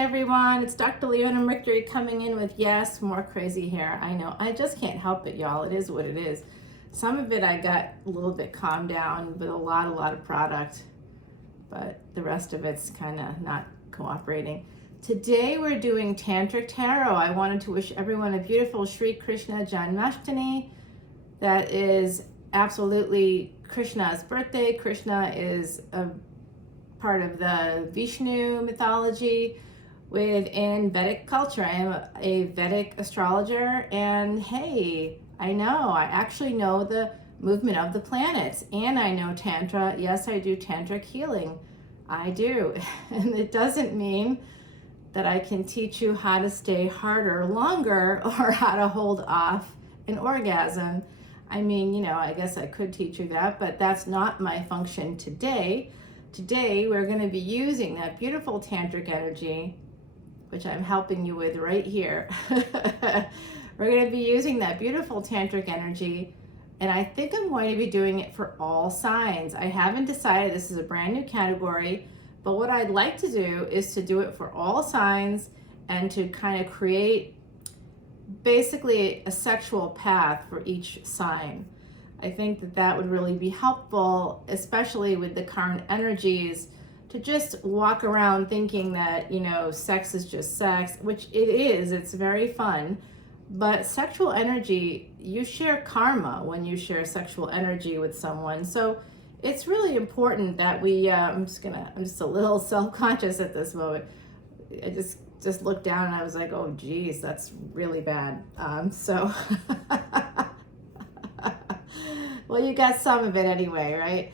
everyone, it's Dr. Leona Mercury coming in with, yes, more crazy hair. I know, I just can't help it, y'all. It is what it is. Some of it I got a little bit calmed down with a lot of product, but the rest of it's kind of not cooperating. Today we're doing Tantric Tarot. I wanted to wish everyone a beautiful Sri Krishna Janmashtami. That is absolutely Krishna's birthday. Krishna is a part of the Vishnu mythology within Vedic culture. I am a Vedic astrologer, and hey, I actually know the movement of the planets, and I know Tantra. Yes, I do tantric healing. I do. And it doesn't mean that I can teach you how to stay harder longer or how to hold off an orgasm. I mean, I guess I could teach you that, but that's not my function today. Today, we're going to be using that beautiful tantric energy, which I'm helping you with right here. We're going to be using that beautiful tantric energy, and I think I'm going to be doing it for all signs. I haven't decided. This is a brand new category, but what I'd like to do is to do it for all signs and to kind of create basically a sexual path for each sign. I think that that would really be helpful, especially with the current energies, to just walk around thinking that, sex is just sex, which it is. It's very fun. But sexual energy, you share karma when you share sexual energy with someone. So it's really important that we, I'm just a little self-conscious at this moment. I just looked down and I was like, oh geez, that's really bad. Well, you got some of it anyway, right?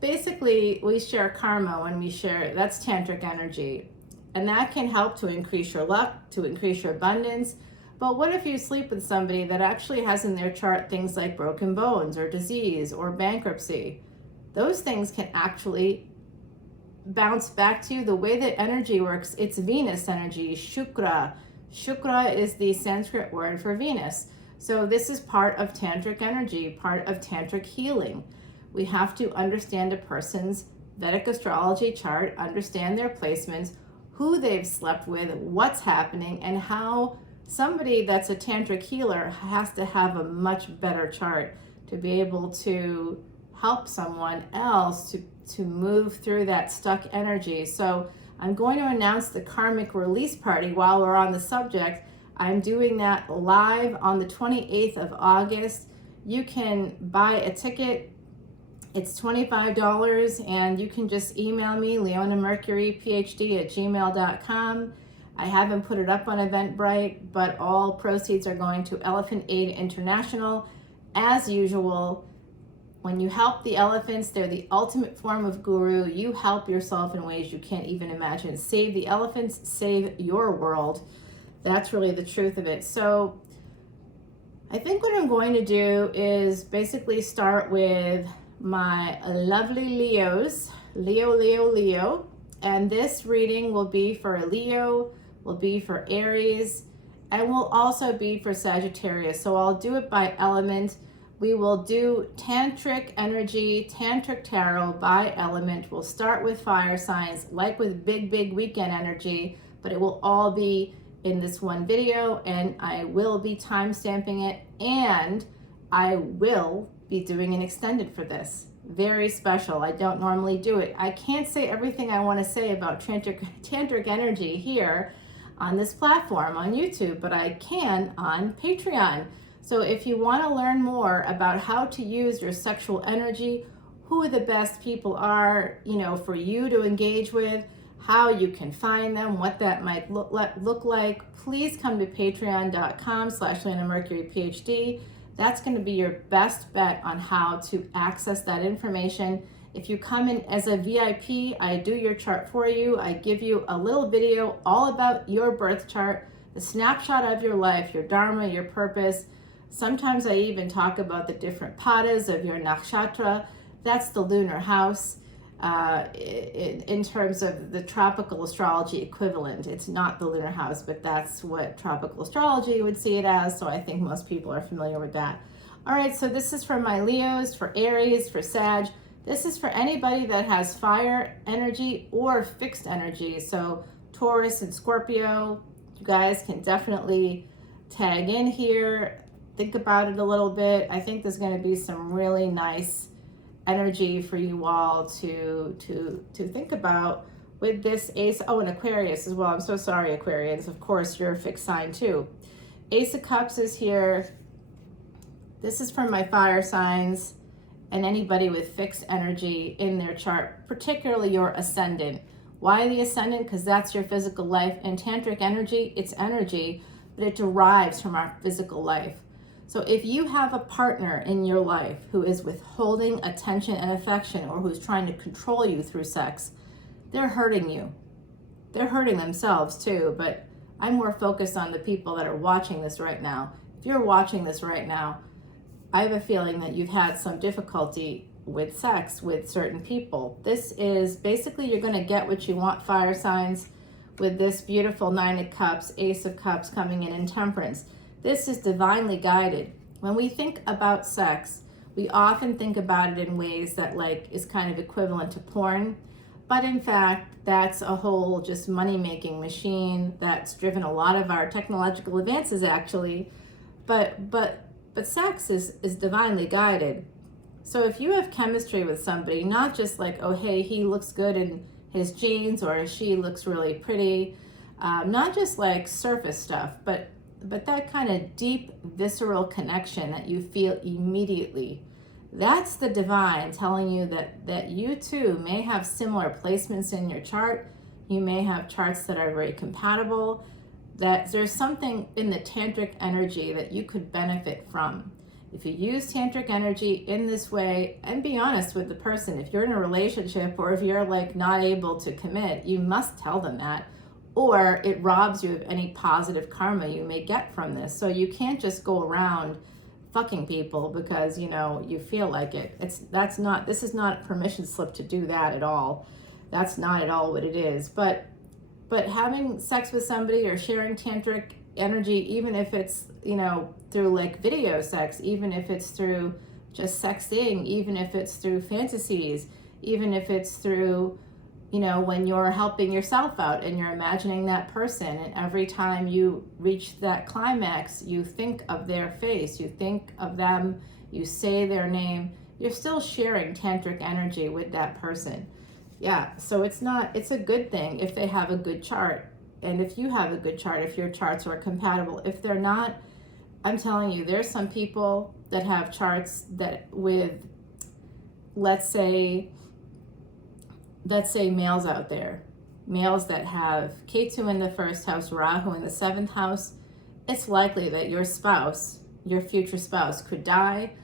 Basically, we share karma when we share, that's tantric energy. And that can help to increase your luck, to increase your abundance. But what if you sleep with somebody that actually has in their chart things like broken bones or disease or bankruptcy? Those things can actually bounce back to you. The way that energy works, it's Venus energy, Shukra. Shukra is the Sanskrit word for Venus. So this is part of tantric energy, part of tantric healing. We have to understand a person's Vedic astrology chart, understand their placements, who they've slept with, what's happening, and how somebody that's a tantric healer has to have a much better chart to be able to help someone else to move through that stuck energy. So I'm going to announce the karmic release party while we're on the subject. I'm doing that live on the 28th of August. You can buy a ticket. It's $25, and you can just email me, leonamercuryphd@gmail.com. I haven't put it up on Eventbrite, but all proceeds are going to Elephant Aid International. As usual, when you help the elephants, they're the ultimate form of guru. You help yourself in ways you can't even imagine. Save the elephants, save your world. That's really the truth of it. So I think what I'm going to do is basically start with my lovely Leos, Leo. And this reading will be for Leo, will be for Aries, and will also be for Sagittarius. So I'll do it by element. We will do tantric energy, tantric tarot by element. We'll start with fire signs, like with big weekend energy, but it will all be in this one video, and I will be time stamping it, and I will be doing an extended for this. Very special. I don't normally do it. I can't say everything I want to say about tantric energy here on this platform on YouTube, but I can on Patreon. So if you want to learn more about how to use your sexual energy, who the best people are, for you to engage with, how you can find them, what that might look like, please come to patreon.com/leonamercuryphd. That's going to be your best bet on how to access that information. If you come in as a VIP, I do your chart for you. I give you a little video all about your birth chart, the snapshot of your life, your dharma, your purpose. Sometimes I even talk about the different padas of your nakshatra. That's the lunar house. In terms of the tropical astrology equivalent. It's not the lunar house, but that's what tropical astrology would see it as, so I think most people are familiar with that. All right, so this is for my Leos, for Aries, for Sag. This is for anybody that has fire energy or fixed energy, so Taurus and Scorpio, you guys can definitely tag in here. Think about it a little bit. I think there's going to be some really nice energy for you all to think about with this Ace. Oh, and Aquarius as well. I'm so sorry, Aquarians. Of course, you're a fixed sign too. Ace of Cups is here. This is for my fire signs and anybody with fixed energy in their chart, particularly your ascendant. Why the ascendant? Because that's your physical life. And tantric energy, it's energy, but it derives from our physical life. So if you have a partner in your life who is withholding attention and affection, or who's trying to control you through sex, they're hurting you. They're hurting themselves too, but I'm more focused on the people that are watching this right now. If you're watching this right now, I have a feeling that you've had some difficulty with sex with certain people. This is basically, you're going to get what you want, fire signs, with this beautiful Nine of Cups, Ace of Cups coming in Temperance. This is divinely guided. When we think about sex, we often think about it in ways that like is kind of equivalent to porn, but in fact, that's a whole just money-making machine that's driven a lot of our technological advances actually, but sex is divinely guided. So if you have chemistry with somebody, not just like, oh, hey, he looks good in his jeans, or she looks really pretty, not just like surface stuff, but that kind of deep, visceral connection that you feel immediately. That's the divine telling you that you too may have similar placements in your chart. You may have charts that are very compatible, that there's something in the tantric energy that you could benefit from. If you use tantric energy in this way, and be honest with the person, if you're in a relationship or if you're like not able to commit, you must tell them that, or it robs you of any positive karma you may get from this. So you can't just go around fucking people because, you know, you feel like it. This is not a permission slip to do that at all. That's not at all what it is. But having sex with somebody or sharing tantric energy, even if it's, you know, through like video sex, even if it's through just sexting, even if it's through fantasies, even if it's through, you know, when you're helping yourself out and you're imagining that person, and every time you reach that climax, you think of their face, you think of them, you say their name, you're still sharing tantric energy with that person. Yeah, so it's a good thing if they have a good chart. And if you have a good chart, if your charts are compatible. If they're not, I'm telling you, there's some people that have charts that with, let's say males out there, males that have Ketu in the first house, Rahu in the seventh house, it's likely that your spouse, your future spouse, could die.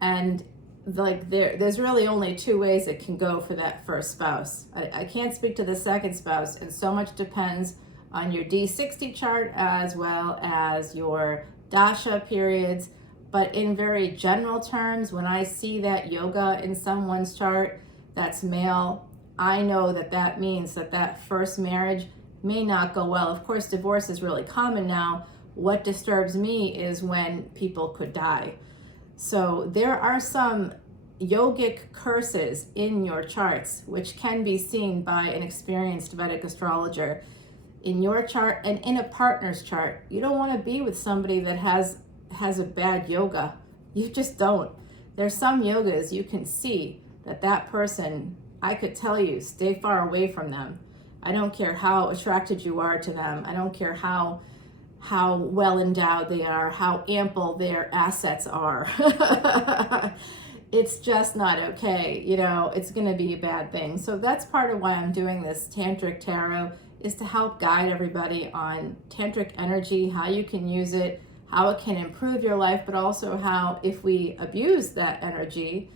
And like there's really only two ways it can go for that first spouse. I can't speak to the second spouse, and so much depends on your D60 chart as well as your dasha periods. But in very general terms, when I see that yoga in someone's chart that's male, I know that means that first marriage may not go well. Of course, divorce is really common now. What disturbs me is when people could die. So there are some yogic curses in your charts, which can be seen by an experienced Vedic astrologer. In your chart and in a partner's chart, you don't want to be with somebody that has a bad yoga. You just don't. There's some yogas you can see that person, I could tell you, stay far away from them. I don't care how attracted you are to them. I don't care how well endowed they are, how ample their assets are. It's just not okay. You know, it's going to be a bad thing. So that's part of why I'm doing this Tantric Tarot, is to help guide everybody on tantric energy, how you can use it, how it can improve your life, but also how if we abuse that energy,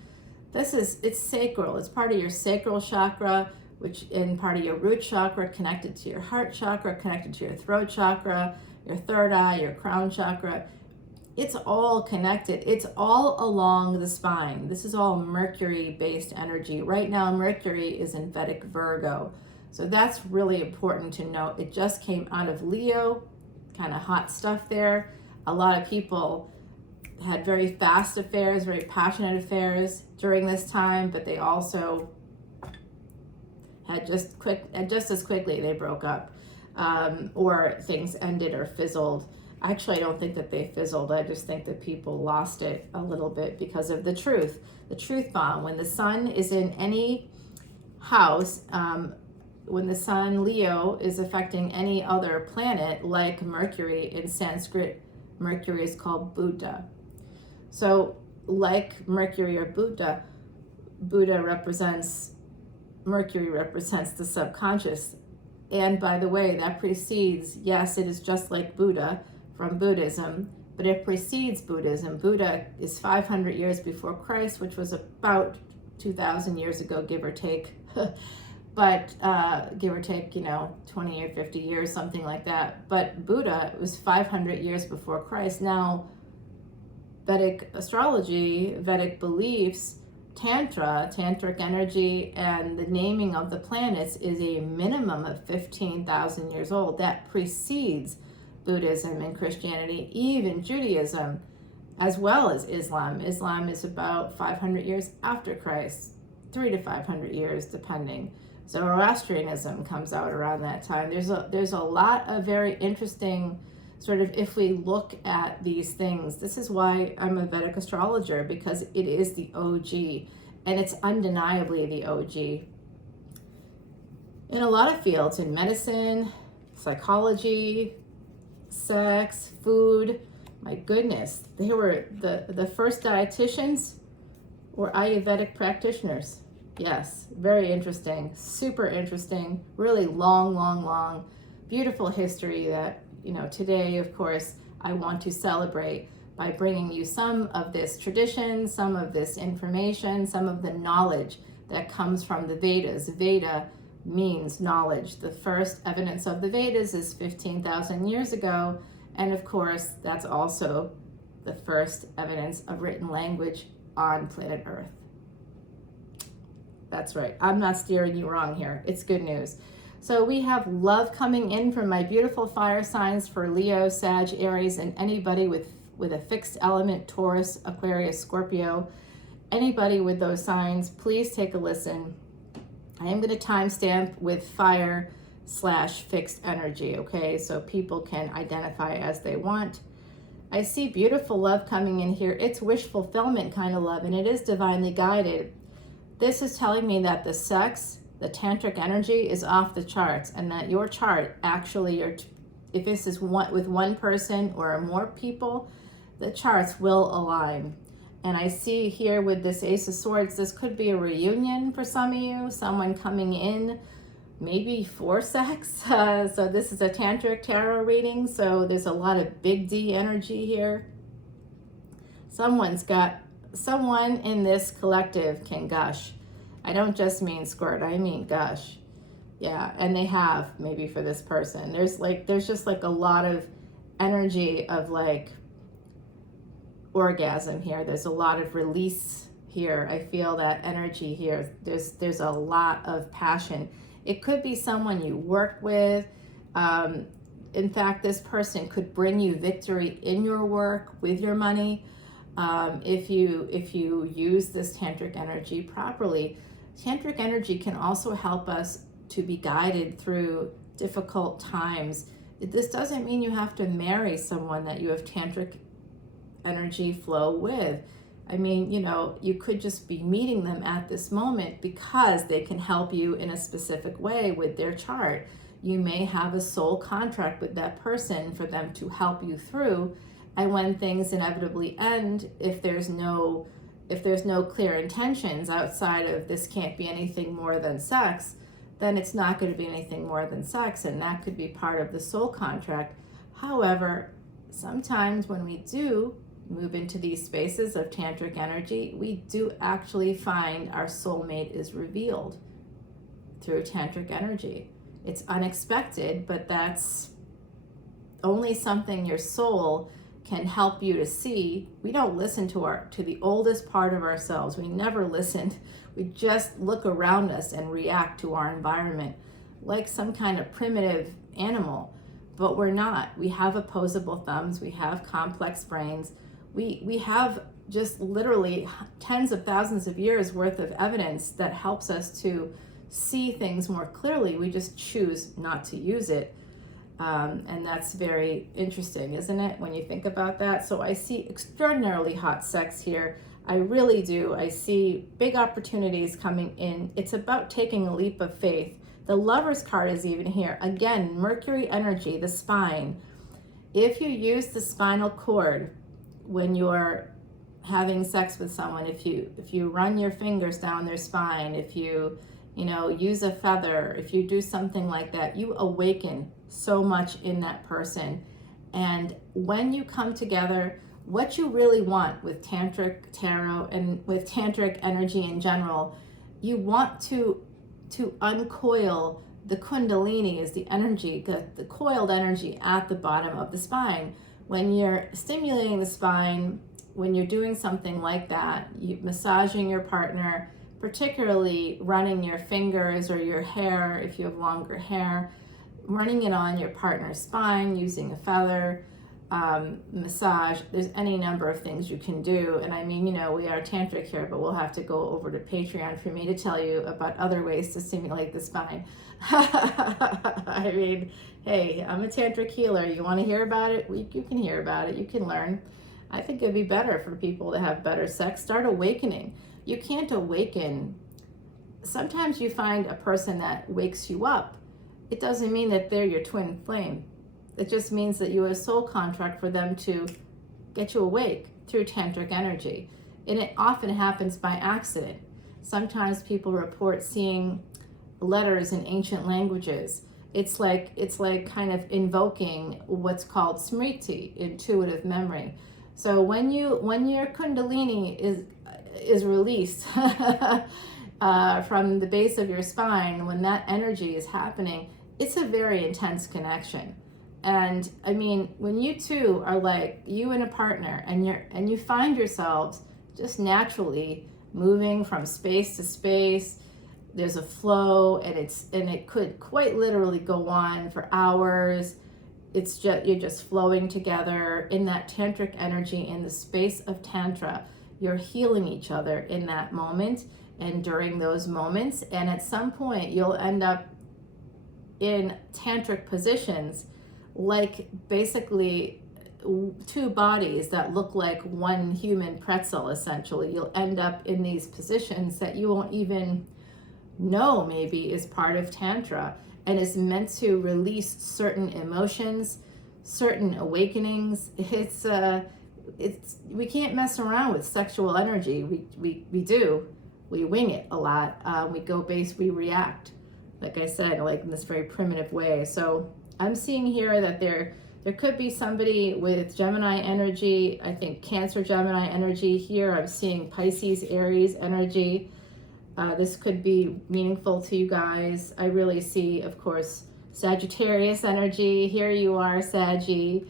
it's sacral. It's part of your sacral chakra, which in part of your root chakra, connected to your heart chakra, connected to your throat chakra, your third eye, your crown chakra. It's all connected. It's all along the spine. This is all Mercury-based energy. Right now, Mercury is in Vedic Virgo. So that's really important to note. It just came out of Leo, kind of hot stuff there. A lot of people had very fast affairs, very passionate affairs during this time, but they also had just as quickly they broke up. or things ended or fizzled. Actually, I don't think that they fizzled. I just think that people lost it a little bit because of the truth bomb. When the sun is in any house, when the sun, Leo, is affecting any other planet, like Mercury, in Sanskrit, Mercury is called Buddha. So like Mercury or Buddha represents, Mercury represents the subconscious. And by the way, that precedes, yes, it is just like Buddha from Buddhism, but it precedes Buddhism. Buddha is 500 years before Christ, which was about 2,000 years ago, give or take. But give or take, 20 or 50 years, something like that. But Buddha was 500 years before Christ. Now, Vedic astrology, Vedic beliefs, tantric energy, and the naming of the planets is a minimum of 15,000 years old. That precedes Buddhism and Christianity, even Judaism, as well as Islam. Islam is about 500 years after Christ, 300 to 500 years, depending. Zoroastrianism comes out around that time. There's a lot of very interesting sort of, if we look at these things, this is why I'm a Vedic astrologer, because it is the OG, and it's undeniably the OG. In a lot of fields, in medicine, psychology, sex, food, my goodness, they were the first dietitians were Ayurvedic practitioners. Yes, very interesting, super interesting, really long, beautiful history that, today, of course, I want to celebrate by bringing you some of this tradition, some of this information, some of the knowledge that comes from the Vedas. Veda means knowledge. The first evidence of the Vedas is 15,000 years ago, and of course, that's also the first evidence of written language on planet Earth. That's right. I'm not steering you wrong here. It's good news. So we have love coming in from my beautiful fire signs for Leo, Sag, Aries, and anybody with a fixed element, Taurus, Aquarius, Scorpio. Anybody with those signs, please take a listen. I am going to timestamp with fire/fixed energy, okay? So people can identify as they want. I see beautiful love coming in here. It's wish fulfillment kind of love, and it is divinely guided. This is telling me that the sex, the tantric energy is off the charts, and that your chart actually, if this is with one person or more people, the charts will align. And I see here with this Ace of Swords, this could be a reunion for some of you, someone coming in maybe for sex. So this is a tantric tarot reading, so there's a lot of big D energy here. Someone in this collective can gush. I don't just mean squirt, I mean gush. Yeah, and they have, maybe for this person. There's just like a lot of energy of like orgasm here. There's a lot of release here. I feel that energy here. There's a lot of passion. It could be someone you work with. In fact, this person could bring you victory in your work with your money. If you use this tantric energy properly. Tantric energy can also help us to be guided through difficult times. This doesn't mean you have to marry someone that you have tantric energy flow with. I mean, you could just be meeting them at this moment because they can help you in a specific way with their chart. You may have a soul contract with that person for them to help you through. And when things inevitably end, if there's no clear intentions outside of this can't be anything more than sex, then it's not going to be anything more than sex, and that could be part of the soul contract. However, sometimes when we do move into these spaces of tantric energy, we do actually find our soulmate is revealed through tantric energy. It's unexpected, but that's only something your soul can help you to see. We don't listen to the oldest part of ourselves. We never listened. We just look around us and react to our environment like some kind of primitive animal, but we're not. We have opposable thumbs. We have complex brains. We have just literally tens of thousands of years worth of evidence that helps us to see things more clearly. We just choose not to use it. And that's very interesting, isn't it, when you think about that? So I see extraordinarily hot sex here. I really do. I see big opportunities coming in. It's about taking a leap of faith. The Lover's card is even here. Again, Mercury energy, the spine. If you use the spinal cord when you're having sex with someone, if you run your fingers down their spine, if you use a feather, if you do something like that, you awaken so much in that person. And when you come together, what you really want with tantric tarot and with tantric energy in general, you want to uncoil the kundalini, is the energy, the coiled energy at the bottom of the spine. When you're stimulating the spine, when you're doing something like that, you massaging your partner, particularly running your fingers or your hair, if you have longer hair, running it on your partner's spine, using a feather, massage. There's any number of things you can do. And I mean, we are tantric here, but we'll have to go over to Patreon for me to tell you about other ways to stimulate the spine. I mean, hey, I'm a tantric healer. You want to hear about it? You can hear about it. You can learn. I think it'd be better for people to have better sex. Start awakening. You can't awaken. Sometimes you find a person that wakes you up. It doesn't mean that they're your twin flame. It just means that you have a soul contract for them to get you awake through tantric energy. And it often happens by accident. Sometimes people report seeing letters in ancient languages. It's like kind of invoking what's called smriti, intuitive memory. So when your kundalini is released from the base of your spine, when that energy is happening, it's a very intense connection. And I mean, when you two are like, you and a partner, and you find yourselves just naturally moving from space to space, there's a flow, and it could quite literally go on for hours. It's just, you're just flowing together in that tantric energy, in the space of tantra. You're healing each other in that moment and during those moments. And at some point, you'll end up in tantric positions, like basically two bodies that look like one human pretzel, essentially. You'll end up in these positions that you won't even know maybe is part of Tantra, and is meant to release certain emotions, certain awakenings. It's we can't mess around with sexual energy. We wing it a lot. We react, like I said, like in this very primitive way. So I'm seeing here that there could be somebody with Gemini energy. I think Cancer Gemini energy here. I'm seeing Pisces Aries energy. This could be meaningful to you guys. I really see, of course, Sagittarius energy. Here you are, Sagittarius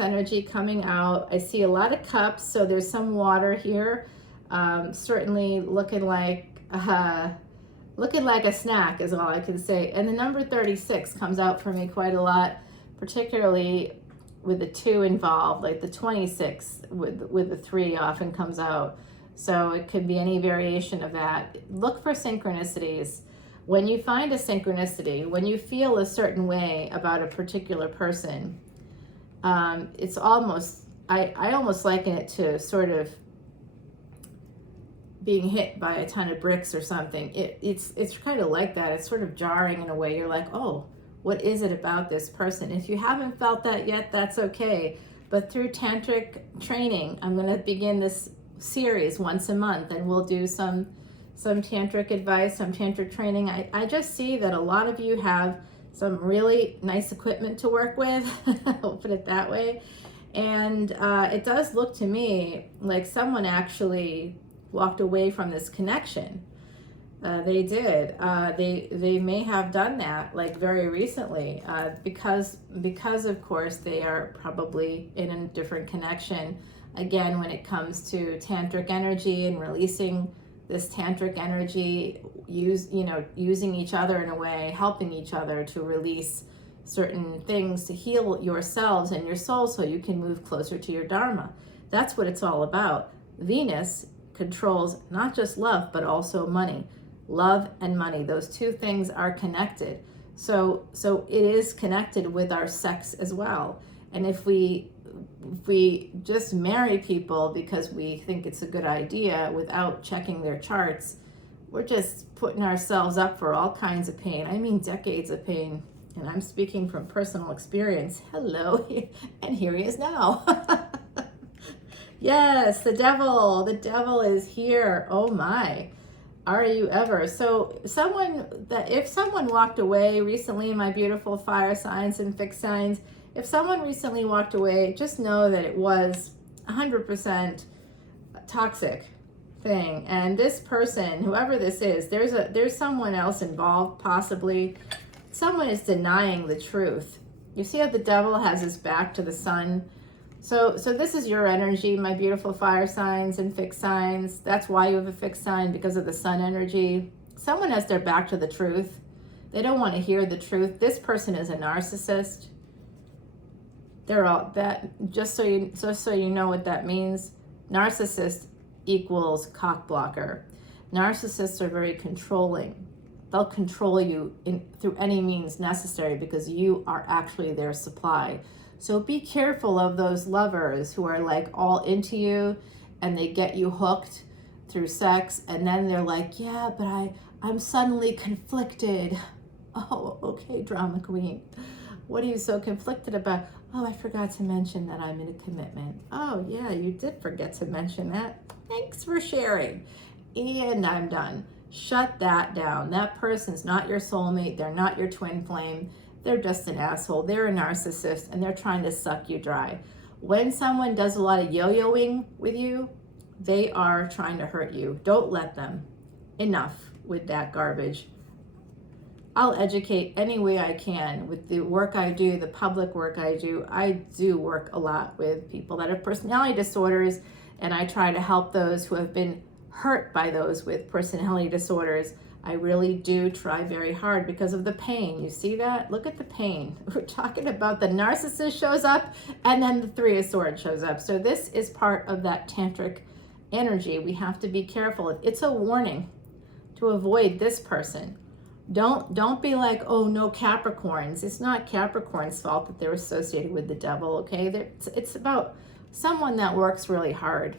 energy coming out. I see a lot of cups, so there's some water here. Certainly looking like a snack is all I can say. And the number 36 comes out for me quite a lot, particularly with the 2 involved. Like the 26 with the 3 often comes out. So it could be any variation of that. Look for synchronicities. When you find a synchronicity, when you feel a certain way about a particular person, it's almost, I almost liken it to sort of being hit by a ton of bricks or something. It's kind of like that. It's sort of jarring in a way. You're like, oh, what is it about this person? If you haven't felt that yet, that's okay. But through tantric training, I'm going to begin this series once a month, and we'll do some tantric advice, some tantric training. I just see that a lot of you have some really nice equipment to work with. I'll put it that way. And it does look to me like someone actually walked away from this connection. They did. They may have done that like very recently because of course they are probably in a different connection. Again, when it comes to tantric energy and releasing this tantric energy, using each other in a way, helping each other to release certain things to heal yourselves and your soul so you can move closer to your dharma. That's what it's all about. Venus controls not just love, but also money. Love and money, those two things are connected. So it is connected with our sex as well. And if we just marry people because we think it's a good idea without checking their charts, we're just putting ourselves up for all kinds of pain. I mean, decades of pain. And I'm speaking from personal experience. Hello, and here he is now. Yes, the devil is here. Oh my, are you ever? So if someone walked away recently, my beautiful fire signs and fixed signs, if someone recently walked away, just know that it was 100% toxic thing. And this person, whoever this is, there's someone else involved, possibly. Someone is denying the truth. You see how the devil has his back to the sun? So this is your energy, my beautiful fire signs and fixed signs. That's why you have a fixed sign, because of the sun energy. Someone has their back to the truth. They don't want to hear the truth. This person is a narcissist. They're all that. Just so you know what that means. Narcissist equals cock blocker. Narcissists are very controlling. They'll control you through any means necessary because you are actually their supply. So be careful of those lovers who are like all into you and they get you hooked through sex, and then they're like, yeah, but I'm suddenly conflicted. Oh, okay, drama queen. What are you so conflicted about? Oh, I forgot to mention that I'm in a commitment. Oh, yeah, you did forget to mention that. Thanks for sharing. And I'm done. Shut that down. That person's not your soulmate. They're not your twin flame. They're just an asshole. They're a narcissist, and they're trying to suck you dry. When someone does a lot of yo-yoing with you, they are trying to hurt you. Don't let them. Enough with that garbage. I'll educate any way I can with the work I do, the public work I do. I do work a lot with people that have personality disorders, and I try to help those who have been hurt by those with personality disorders. I really do try very hard because of the pain. You see that? Look at the pain. We're talking about the narcissist shows up and then the Three of Swords shows up. So this is part of that tantric energy. We have to be careful. It's a warning to avoid this person. Don't be like, oh, no Capricorns. It's not Capricorn's fault that they're associated with the devil, okay? It's about someone that works really hard.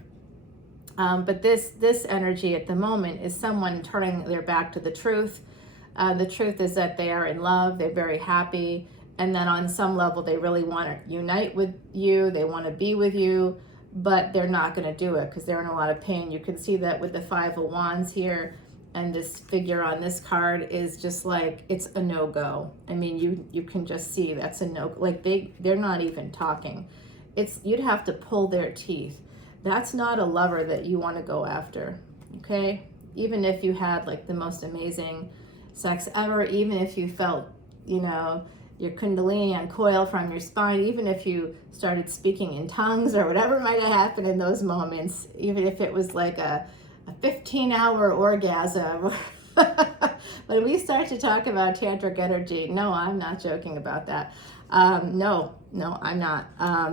But this energy at the moment is someone turning their back to the truth. The truth is that they are in love, they're very happy, and then on some level they really want to unite with you, they want to be with you, but they're not going to do it because they're in a lot of pain. You can see that with the Five of Wands here, and this figure on this card is just like, it's a no-go. I mean, you can just see that's a no, like they're not even talking. You'd have to pull their teeth. That's not a lover that you want to go after, okay? Even if you had like the most amazing sex ever, even if you felt, your kundalini uncoil from your spine, even if you started speaking in tongues or whatever might have happened in those moments, even if it was like a 15-hour orgasm. When we start to talk about tantric energy, no, I'm not joking about that. No, I'm not.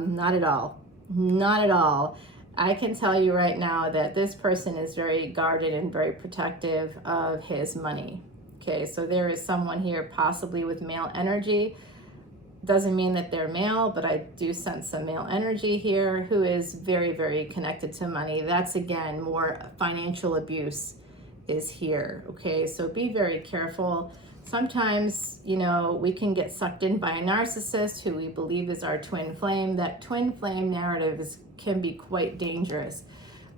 Not at all. Not at all. I can tell you right now that this person is very guarded and very protective of his money. Okay, so there is someone here possibly with male energy. Doesn't mean that they're male, but I do sense some male energy here who is very, very connected to money. That's, again, more financial abuse is here. Okay, so be very careful. Sometimes, we can get sucked in by a narcissist who we believe is our twin flame. That twin flame narrative can be quite dangerous.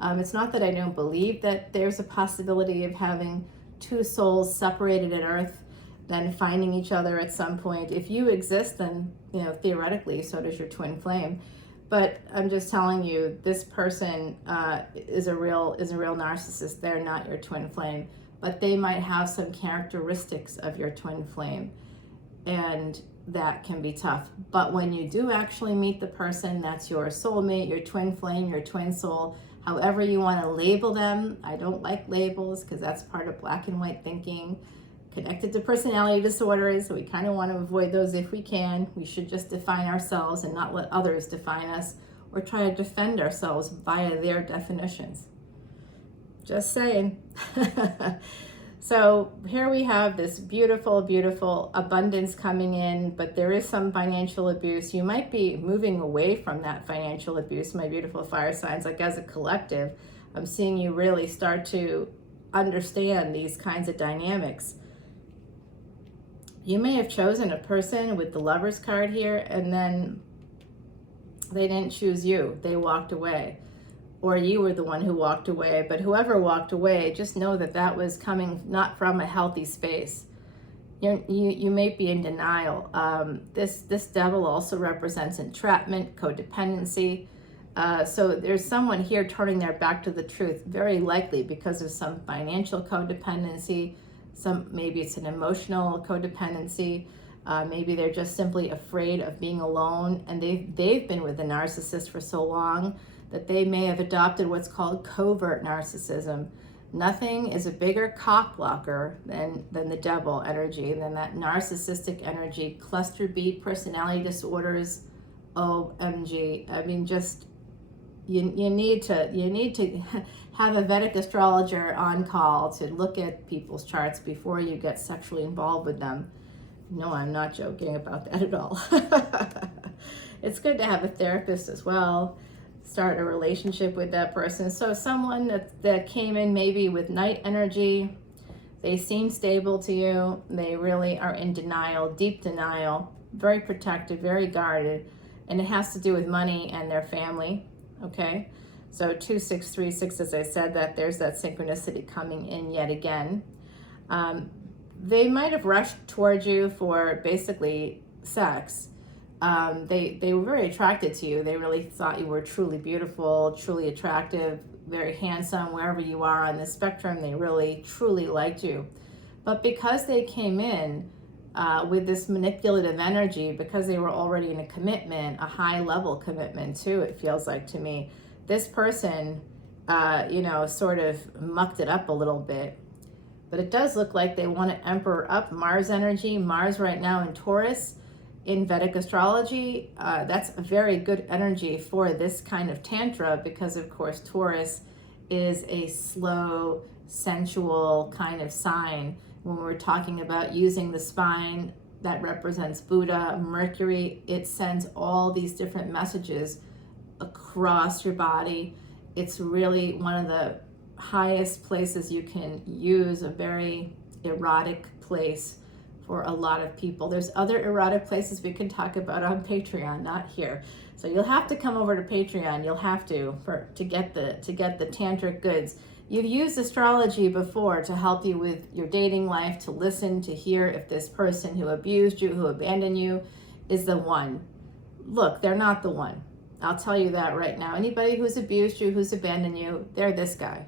It's not that I don't believe that there's a possibility of having two souls separated in Earth, then finding each other at some point. If you exist, then, theoretically, so does your twin flame. But I'm just telling you, this person is a real narcissist. They're not your twin flame, but they might have some characteristics of your twin flame, and that can be tough. But when you do actually meet the person that's your soulmate, your twin flame, your twin soul, however you want to label them. I don't like labels because that's part of black and white thinking, connected to personality disorders. So we kind of want to avoid those if we can. We should just define ourselves and not let others define us or try to defend ourselves via their definitions. Just saying. So here we have this beautiful, beautiful abundance coming in, but there is some financial abuse. You might be moving away from that financial abuse, my beautiful fire signs. Like as a collective, I'm seeing you really start to understand these kinds of dynamics. You may have chosen a person with the Lover's card here, and then they didn't choose you. They walked away. Or you were the one who walked away, but whoever walked away, just know that that was coming not from a healthy space. You may be in denial. This devil also represents entrapment, codependency. So there's someone here turning their back to the truth, very likely because of some financial codependency. Maybe it's an emotional codependency. Maybe they're just simply afraid of being alone, and they've been with a narcissist for so long that they may have adopted what's called covert narcissism. Nothing is a bigger cock blocker than the devil energy, than that narcissistic energy. Cluster B personality disorders, OMG. I mean, just you need to have a Vedic astrologer on call to look at people's charts before you get sexually involved with them. No, I'm not joking about that at all. It's good to have a therapist as well. Start a relationship with that person. So someone that came in maybe with night energy, they seem stable to you. They really are in denial, deep denial, very protected, very guarded. And it has to do with money and their family, okay? So 2636, as I said, that there's that synchronicity coming in yet again. They might have rushed towards you for basically sex. They were very attracted to you. They really thought you were truly beautiful, truly attractive, very handsome. Wherever you are on the spectrum, they really, truly liked you. But because they came in with this manipulative energy, because they were already in a commitment, a high-level commitment too, it feels like to me, this person, sort of mucked it up a little bit. But it does look like they want to emperor up Mars energy. Mars right now in Taurus. In Vedic astrology, that's a very good energy for this kind of tantra, because of course Taurus is a slow, sensual kind of sign. When we're talking about using the spine, that represents Buddha. Mercury, it sends all these different messages across your body. It's really one of the highest places you can use, a very erotic place for a lot of people. There's other erotic places we can talk about on Patreon, not here. So you'll have to come over to Patreon. You'll have to get the tantric goods. You've used astrology before to help you with your dating life, to listen, to hear if this person who abused you, who abandoned you, is the one. Look, they're not the one. I'll tell you that right now. Anybody who's abused you, who's abandoned you, they're this guy.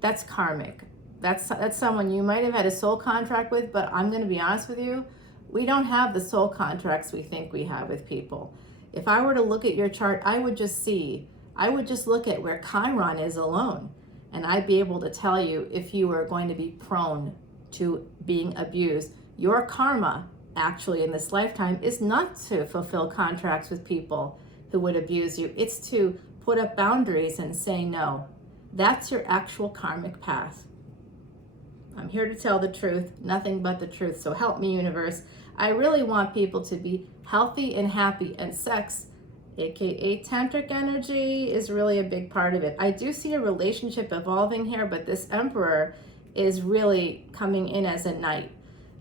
That's karmic. That's someone you might have had a soul contract with, but I'm going to be honest with you, we don't have the soul contracts we think we have with people. If I were to look at your chart, I would just look at where Chiron is alone, and I'd be able to tell you if you were going to be prone to being abused. Your karma, actually, in this lifetime, is not to fulfill contracts with people who would abuse you. It's to put up boundaries and say no. That's your actual karmic path. I'm here to tell the truth, nothing but the truth. So help me, universe. I really want people to be healthy and happy, and sex, aka tantric energy, is really a big part of it. I do see a relationship evolving here, but this emperor is really coming in as a knight.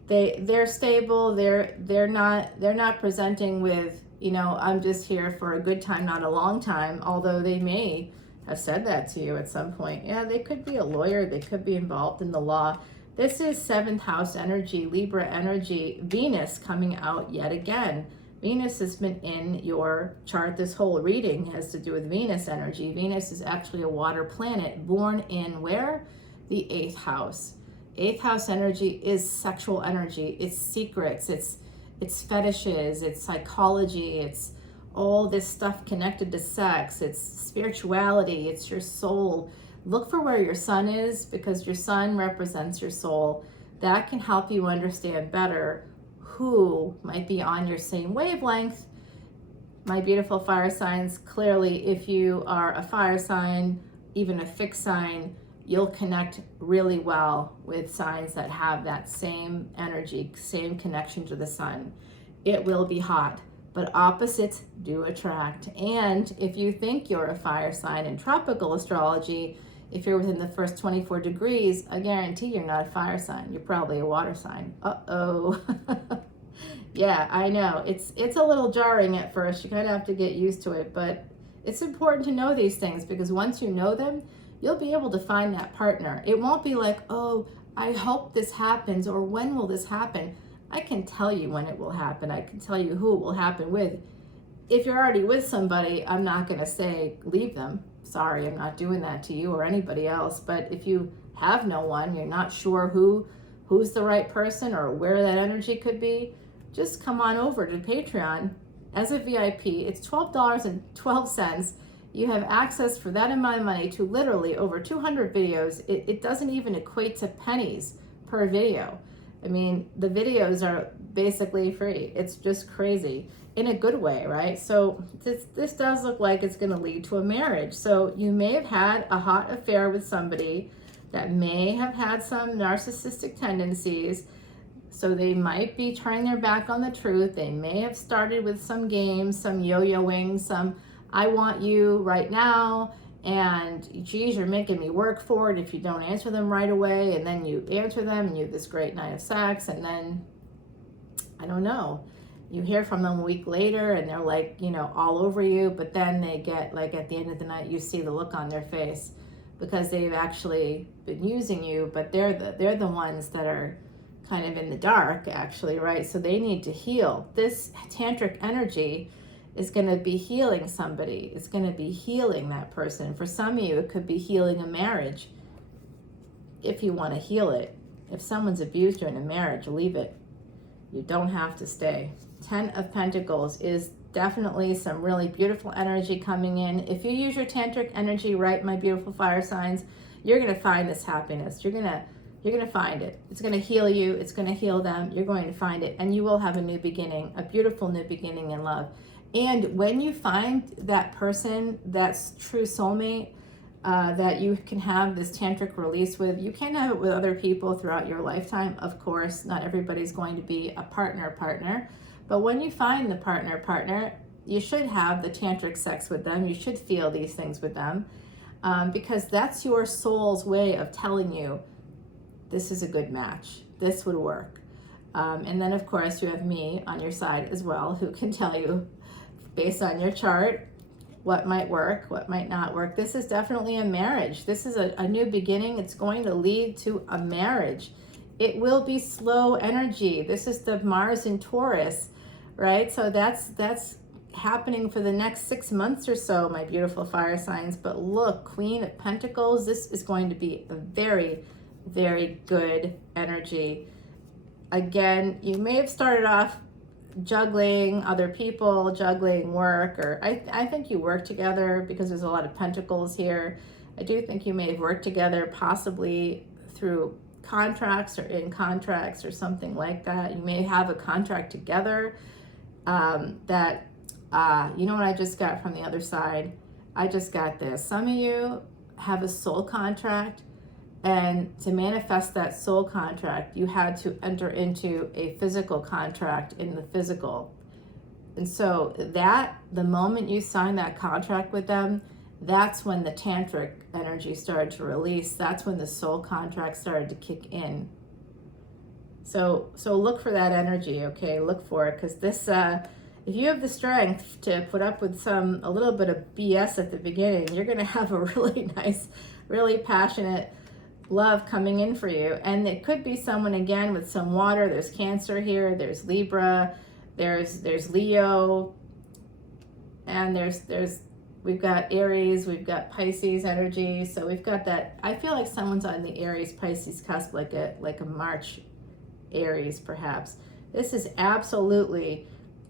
They're stable. They're not presenting with, I'm just here for a good time, not a long time, although they may have said that to you at some point. Yeah, they could be a lawyer. They could be involved in the law. This is 7th house energy, Libra energy, Venus coming out yet again. Venus has been in your chart. This whole reading has to do with Venus energy. Venus is actually a water planet born in where? The 8th house. 8th house energy is sexual energy. It's secrets. It's fetishes. It's psychology. It's all this stuff connected to sex. It's spirituality. It's your soul. Look for where your sun is, because your sun represents your soul. That can help you understand better who might be on your same wavelength. My beautiful fire signs, clearly, if you are a fire sign, even a fixed sign, you'll connect really well with signs that have that same energy, same connection to the sun. It will be hot, but opposites do attract. And if you think you're a fire sign in tropical astrology, if you're within the first 24 degrees, I guarantee you're not a fire sign. You're probably a water sign. Uh-oh. Yeah, I know. It's a little jarring at first. You kind of have to get used to it, but it's important to know these things, because once you know them, you'll be able to find that partner. It won't be like, oh, I hope this happens, or when will this happen? I can tell you when it will happen. I can tell you who it will happen with. If you're already with somebody, I'm not going to say leave them. Sorry, I'm not doing that to you or anybody else. But if you have no one, you're not sure who's the right person or where that energy could be, just come on over to Patreon as a VIP. It's $12.12. You have access for that amount of money to literally over 200 videos. It doesn't even equate to pennies per video. I mean, the videos are basically free. It's just crazy in a good way, right? So this does look like it's going to lead to a marriage. So you may have had a hot affair with somebody that may have had some narcissistic tendencies. So they might be turning their back on the truth. They may have started with some games, some yo-yoing, some I want you right now, and geez, you're making me work for it if you don't answer them right away, and then you answer them and you have this great night of sex, and then, I don't know, you hear from them a week later and they're like, you know, all over you, but then they get like at the end of the night, you see the look on their face because they've actually been using you, but they're the ones that are kind of in the dark actually, right? So they need to heal. This tantric energy is going to be healing somebody. It's going to be healing that person. For some of you, it could be healing a marriage if you want to heal it. If someone's abused you in a marriage, leave it. You don't have to stay. 10 of Pentacles is definitely some really beautiful energy coming in. If you use your tantric energy right, my beautiful fire signs, you're going to find this happiness. You're going to find it. It's going to heal you. It's going to heal them. You're going to find it. And you will have a new beginning, a beautiful new beginning in love. And when you find that person, that's true soulmate, that you can have this tantric release with, you can have it with other people throughout your lifetime. Of course, not everybody's going to be a partner. But when you find the partner, you should have the tantric sex with them. You should feel these things with them, because that's your soul's way of telling you, this is a good match. This would work. And then, of course, you have me on your side as well, who can tell you, based on your chart, what might work, what might not work. This is definitely a marriage. This is a new beginning. It's going to lead to a marriage. It will be slow energy. This is the Mars in Taurus, right? So that's happening for the next 6 months or so, my beautiful fire signs. But look, Queen of Pentacles, this is going to be a very, very good energy. Again, you may have started off juggling other people, juggling work, or I think you work together because there's a lot of pentacles here. I do think you may have worked together, possibly through contracts or in contracts or something like that. You may have a contract together that, you know what I just got from the other side? I just got this. Some of you have a soul contract, and to manifest that soul contract, you had to enter into a physical contract in the physical. And so that, the moment you sign that contract with them, that's when the tantric energy started to release. That's when the soul contract started to kick in. So look for that energy, okay? Look for it, because this, if you have the strength to put up with a little bit of BS at the beginning, you're gonna have a really nice, really passionate love coming in for you. And it could be someone, again, with some water. There's Cancer here, there's Libra, there's Leo, and we've got Aries, we've got Pisces energy. So we've got that. I feel like someone's on the Aries Pisces cusp, like a March Aries perhaps. This is absolutely,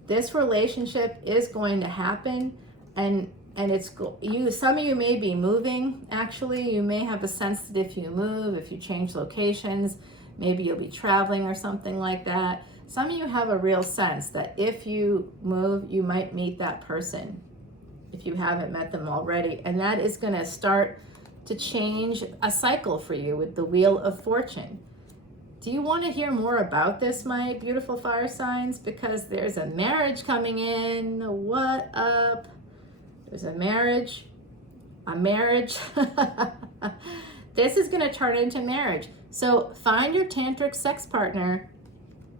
this relationship is going to happen, and some of you may be moving. Actually, you may have a sense that if you move, if you change locations, maybe you'll be traveling or something like that. Some of you have a real sense that if you move, you might meet that person if you haven't met them already, and that is going to start to change a cycle for you with the Wheel of Fortune. Do you want to hear more about this, my beautiful fire signs? Because there's a marriage coming in. What up? There's a marriage. This is going to turn into marriage. So find your tantric sex partner,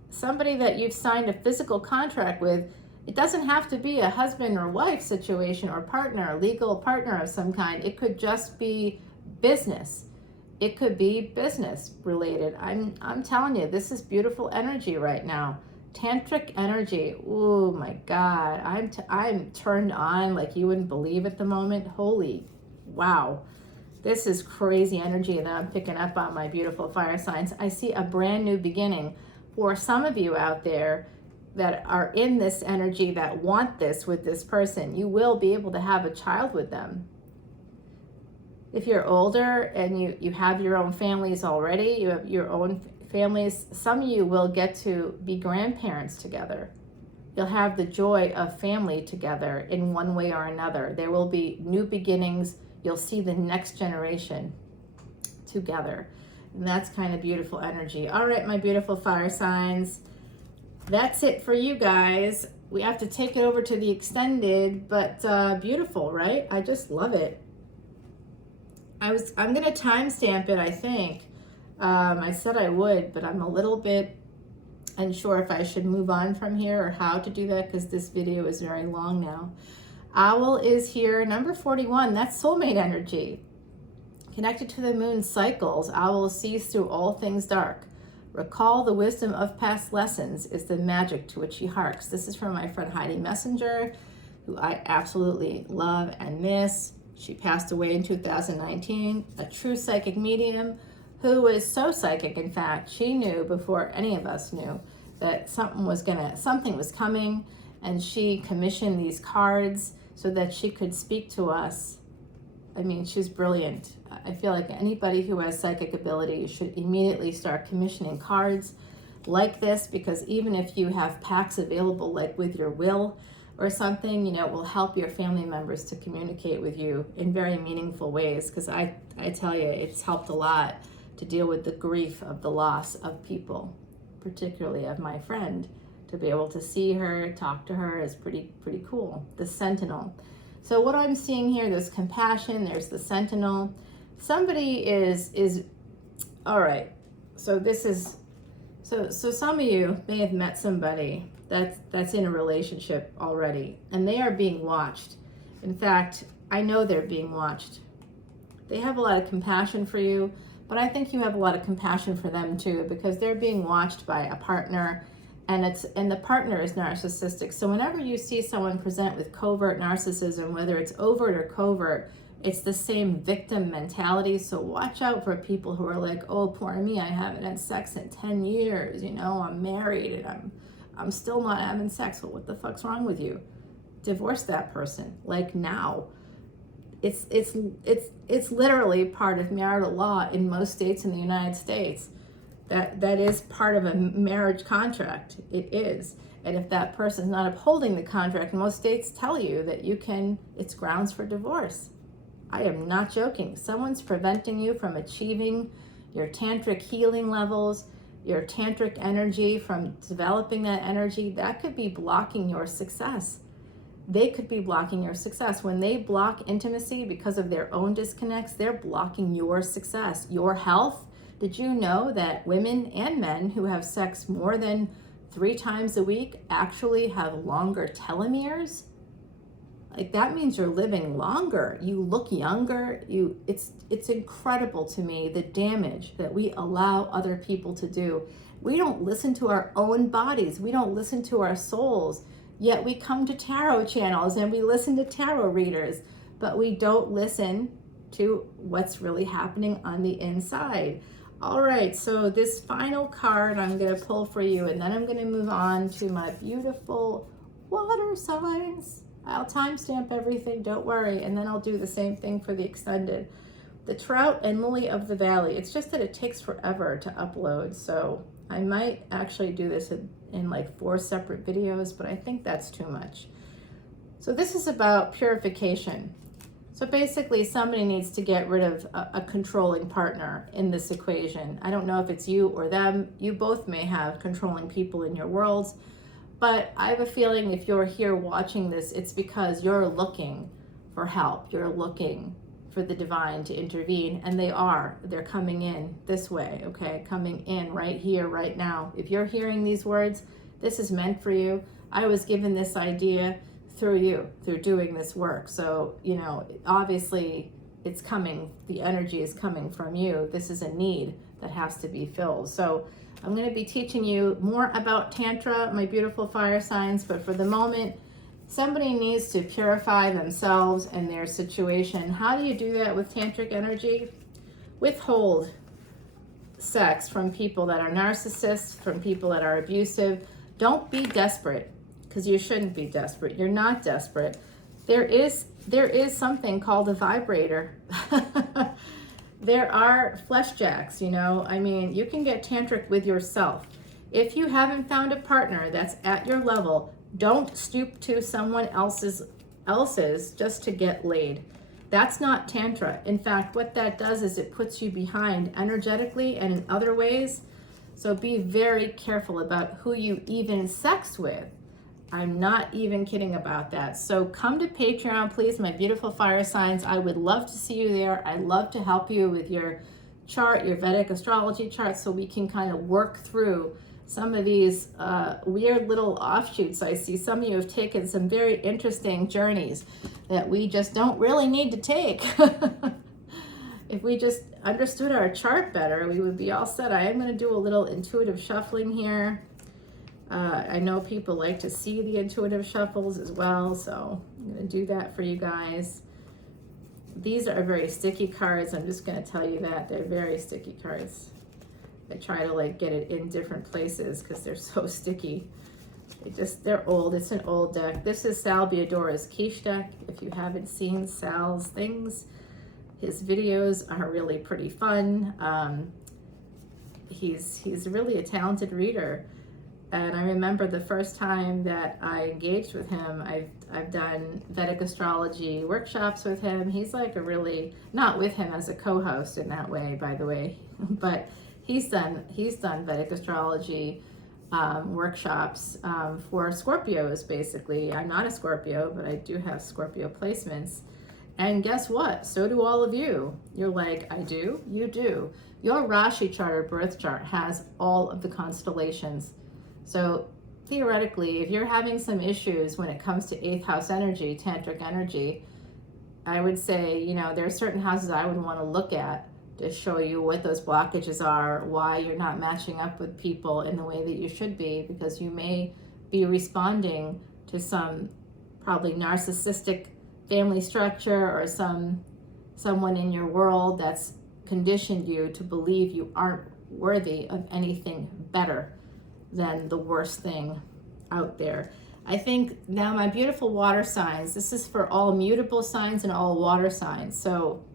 somebody that you've signed a physical contract with. It doesn't have to be a husband or wife situation or partner, legal partner of some kind. It could just be business. It could be business related. I'm telling you, this is beautiful energy right now. Tantric energy. Oh my God. I'm turned on like you wouldn't believe at the moment. Holy wow. This is crazy energy that I'm picking up on, my beautiful fire signs. I see a brand new beginning for some of you out there that are in this energy that want this with this person. You will be able to have a child with them. If you're older and you have your own families already, you have your own families, some of you will get to be grandparents together. You'll have the joy of family together in one way or another. There will be new beginnings. You'll see the next generation together. And that's kind of beautiful energy. All right, my beautiful fire signs. That's it for you guys. We have to take it over to the extended, but beautiful, right? I just love it. I'm gonna timestamp it, I think. I said I would, but I'm a little bit unsure if I should move on from here or how to do that, because this video is very long now. Owl is here, number 41. That's soulmate energy. Connected to the moon's cycles, Owl sees through all things dark. Recall the wisdom of past lessons is the magic to which he harks. This is from my friend Heidi Messenger, who I absolutely love and miss. She passed away in 2019, a true psychic medium who is so psychic, in fact, she knew before any of us knew that something was coming, and she commissioned these cards so that she could speak to us. I mean, she's brilliant. I feel like anybody who has psychic ability should immediately start commissioning cards like this, because even if you have packs available, like with your will or something, it will help your family members to communicate with you in very meaningful ways. Because I tell you, it's helped a lot to deal with the grief of the loss of people, particularly of my friend. To be able to see her, talk to her is pretty cool. The Sentinel. So what I'm seeing here, there's compassion, there's the Sentinel. Somebody is all right. So this is, so some of you may have met somebody that's in a relationship already, and they are being watched. In fact, I know they're being watched. They have a lot of compassion for you, but I think you have a lot of compassion for them too, because they're being watched by a partner, and the partner is narcissistic. So whenever you see someone present with covert narcissism, whether it's overt or covert, it's the same victim mentality. So watch out for people who are like, oh, poor me, I haven't had sex in 10 years, I'm married and I'm still not having sex. Well, what the fuck's wrong with you? Divorce that person, like now. It's literally part of marital law in most states in the United States. That is part of a marriage contract. It is. And if that person's not upholding the contract, most states tell you that it's grounds for divorce. I am not joking. Someone's preventing you from achieving your tantric healing levels, your tantric energy, from developing that energy. That could be blocking your success. They could be blocking your success. When they block intimacy because of their own disconnects, they're blocking your success, your health. Did you know that women and men who have sex more than 3 times a week actually have longer telomeres? Like, that means you're living longer. You look younger. It's incredible to me, the damage that we allow other people to do. We don't listen to our own bodies. We don't listen to our souls. Yet we come to tarot channels and we listen to tarot readers, but we don't listen to what's really happening on the inside. All right, so this final card I'm going to pull for you, and then I'm going to move on to my beautiful water signs. I'll timestamp everything, don't worry, and then I'll do the same thing for the extended. The Trout and Lily of the Valley. It's just that it takes forever to upload, so I might actually do this in like 4 separate videos, but I think that's too much. So this is about purification. So basically, somebody needs to get rid of a controlling partner in this equation. I don't know if it's you or them. You both may have controlling people in your worlds, but I have a feeling if you're here watching this, it's because you're looking for help. You're looking for the divine to intervene, and they're coming in this way, okay? Coming in right here, right now. If you're hearing these words, this is meant for you. I was given this idea through you, through doing this work. So, you know, obviously it's coming, the energy is coming from you. This is a need that has to be filled. So I'm going to be teaching you more about Tantra, my beautiful fire signs, but for the moment, somebody needs to purify themselves and their situation. How do you do that with tantric energy? Withhold sex from people that are narcissists, from people that are abusive. Don't be desperate, because you shouldn't be desperate. You're not desperate. There is something called a vibrator. There are flesh jacks, you know. I mean, you can get tantric with yourself. If you haven't found a partner that's at your level, don't stoop to someone else's just to get laid. That's not Tantra. In fact, what that does is it puts you behind energetically and in other ways. So be very careful about who you even sex with. I'm not even kidding about that. So come to Patreon, please, my beautiful fire signs. I would love to see you there. I'd love to help you with your chart, your Vedic astrology chart, so we can kind of work through some of these weird little offshoots. I see some of you have taken some very interesting journeys that we just don't really need to take. If we just understood our chart better, we would be all set. I am going to do a little intuitive shuffling here. I know people like to see the intuitive shuffles as well, so I'm going to do that for you guys. These are very sticky cards. I'm just going to tell you that. They're very sticky cards. I try to like get it in different places because they're so sticky. They're old. It's an old deck. This is Sal Biodora's quiche deck. If you haven't seen Sal's things, his videos are really pretty fun. He's really a talented reader. And I remember the first time that I engaged with him, I've done Vedic astrology workshops with him. He's like a really, not with him as a co-host in that way, by the way, but he's done Vedic astrology workshops for Scorpios, basically. I'm not a Scorpio, but I do have Scorpio placements. And guess what? So do all of you. You're like, I do? You do. Your Rashi chart or birth chart has all of the constellations. So theoretically, if you're having some issues when it comes to 8th house energy, tantric energy, I would say, you know, there are certain houses I would want to look at to show you what those blockages are, why you're not matching up with people in the way that you should be, because you may be responding to some probably narcissistic family structure or someone in your world that's conditioned you to believe you aren't worthy of anything better than the worst thing out there. I think now my beautiful water signs, this is for all mutable signs and all water signs. So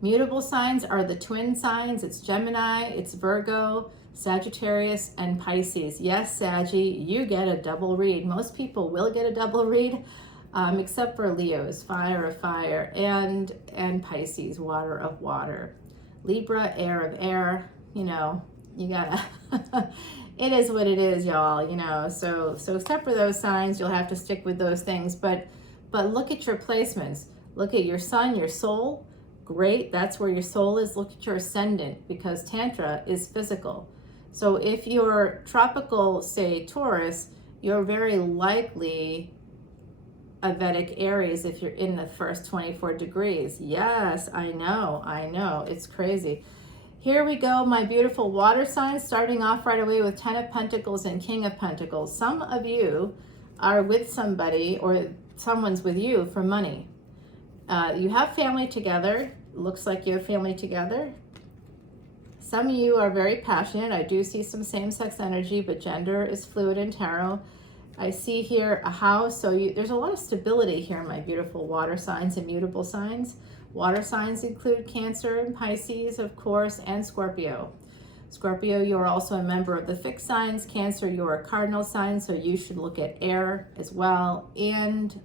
mutable signs are the twin signs. It's Gemini, it's Virgo, Sagittarius, and Pisces. Yes, Saggy, you get a double read. Most people will get a double read, except for Leos, fire of fire, and Pisces, water of water. Libra, air of air, you know, you gotta, it is what it is, y'all, you know, so except for those signs, you'll have to stick with those things, but look at your placements. Look at your sun, your soul, great, that's where your soul is. Look at your ascendant, because Tantra is physical. So if you're tropical, say Taurus, you're very likely a Vedic Aries if you're in the first 24 degrees. Yes, I know, it's crazy. Here we go, my beautiful water signs, starting off right away with 10 of Pentacles and King of Pentacles. Some of you are with somebody or someone's with you for money. You have family together. Looks like you have family together. Some of you are very passionate. I do see some same-sex energy, but gender is fluid in tarot. I see here a house, so there's a lot of stability here, my beautiful water signs and mutable signs. Water signs include Cancer and Pisces, of course, and Scorpio. Scorpio, you're also a member of the fixed signs. Cancer, you're a cardinal sign, so you should look at air as well. And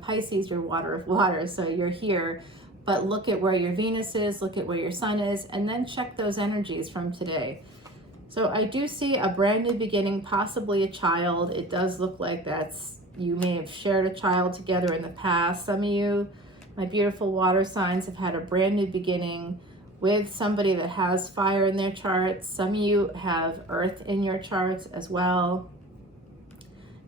Pisces, you're water of water, so you're here. But look at where your Venus is, look at where your Sun is, and then check those energies from today. So I do see a brand new beginning, possibly a child. It does look like you may have shared a child together in the past. Some of you, my beautiful water signs, have had a brand new beginning with somebody that has fire in their charts. Some of you have earth in your charts as well.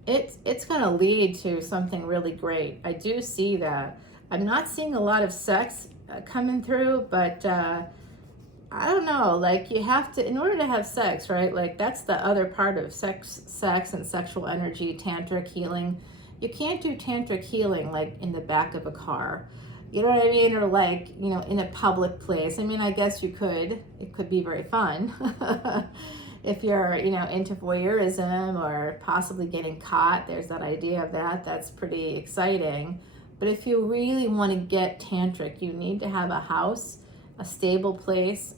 It's going to lead to something really great. I do see that. I'm not seeing a lot of sex coming through, but I don't know, like you have to, in order to have sex, right? Like that's the other part of sex and sexual energy, tantric healing. You can't do tantric healing like in the back of a car. You know what I mean? Or like, you know, in a public place. I mean, I guess you could. It could be very fun. If you're, you know, into voyeurism or possibly getting caught, there's that idea of that. That's pretty exciting. But if you really want to get tantric, you need to have a house, a stable place,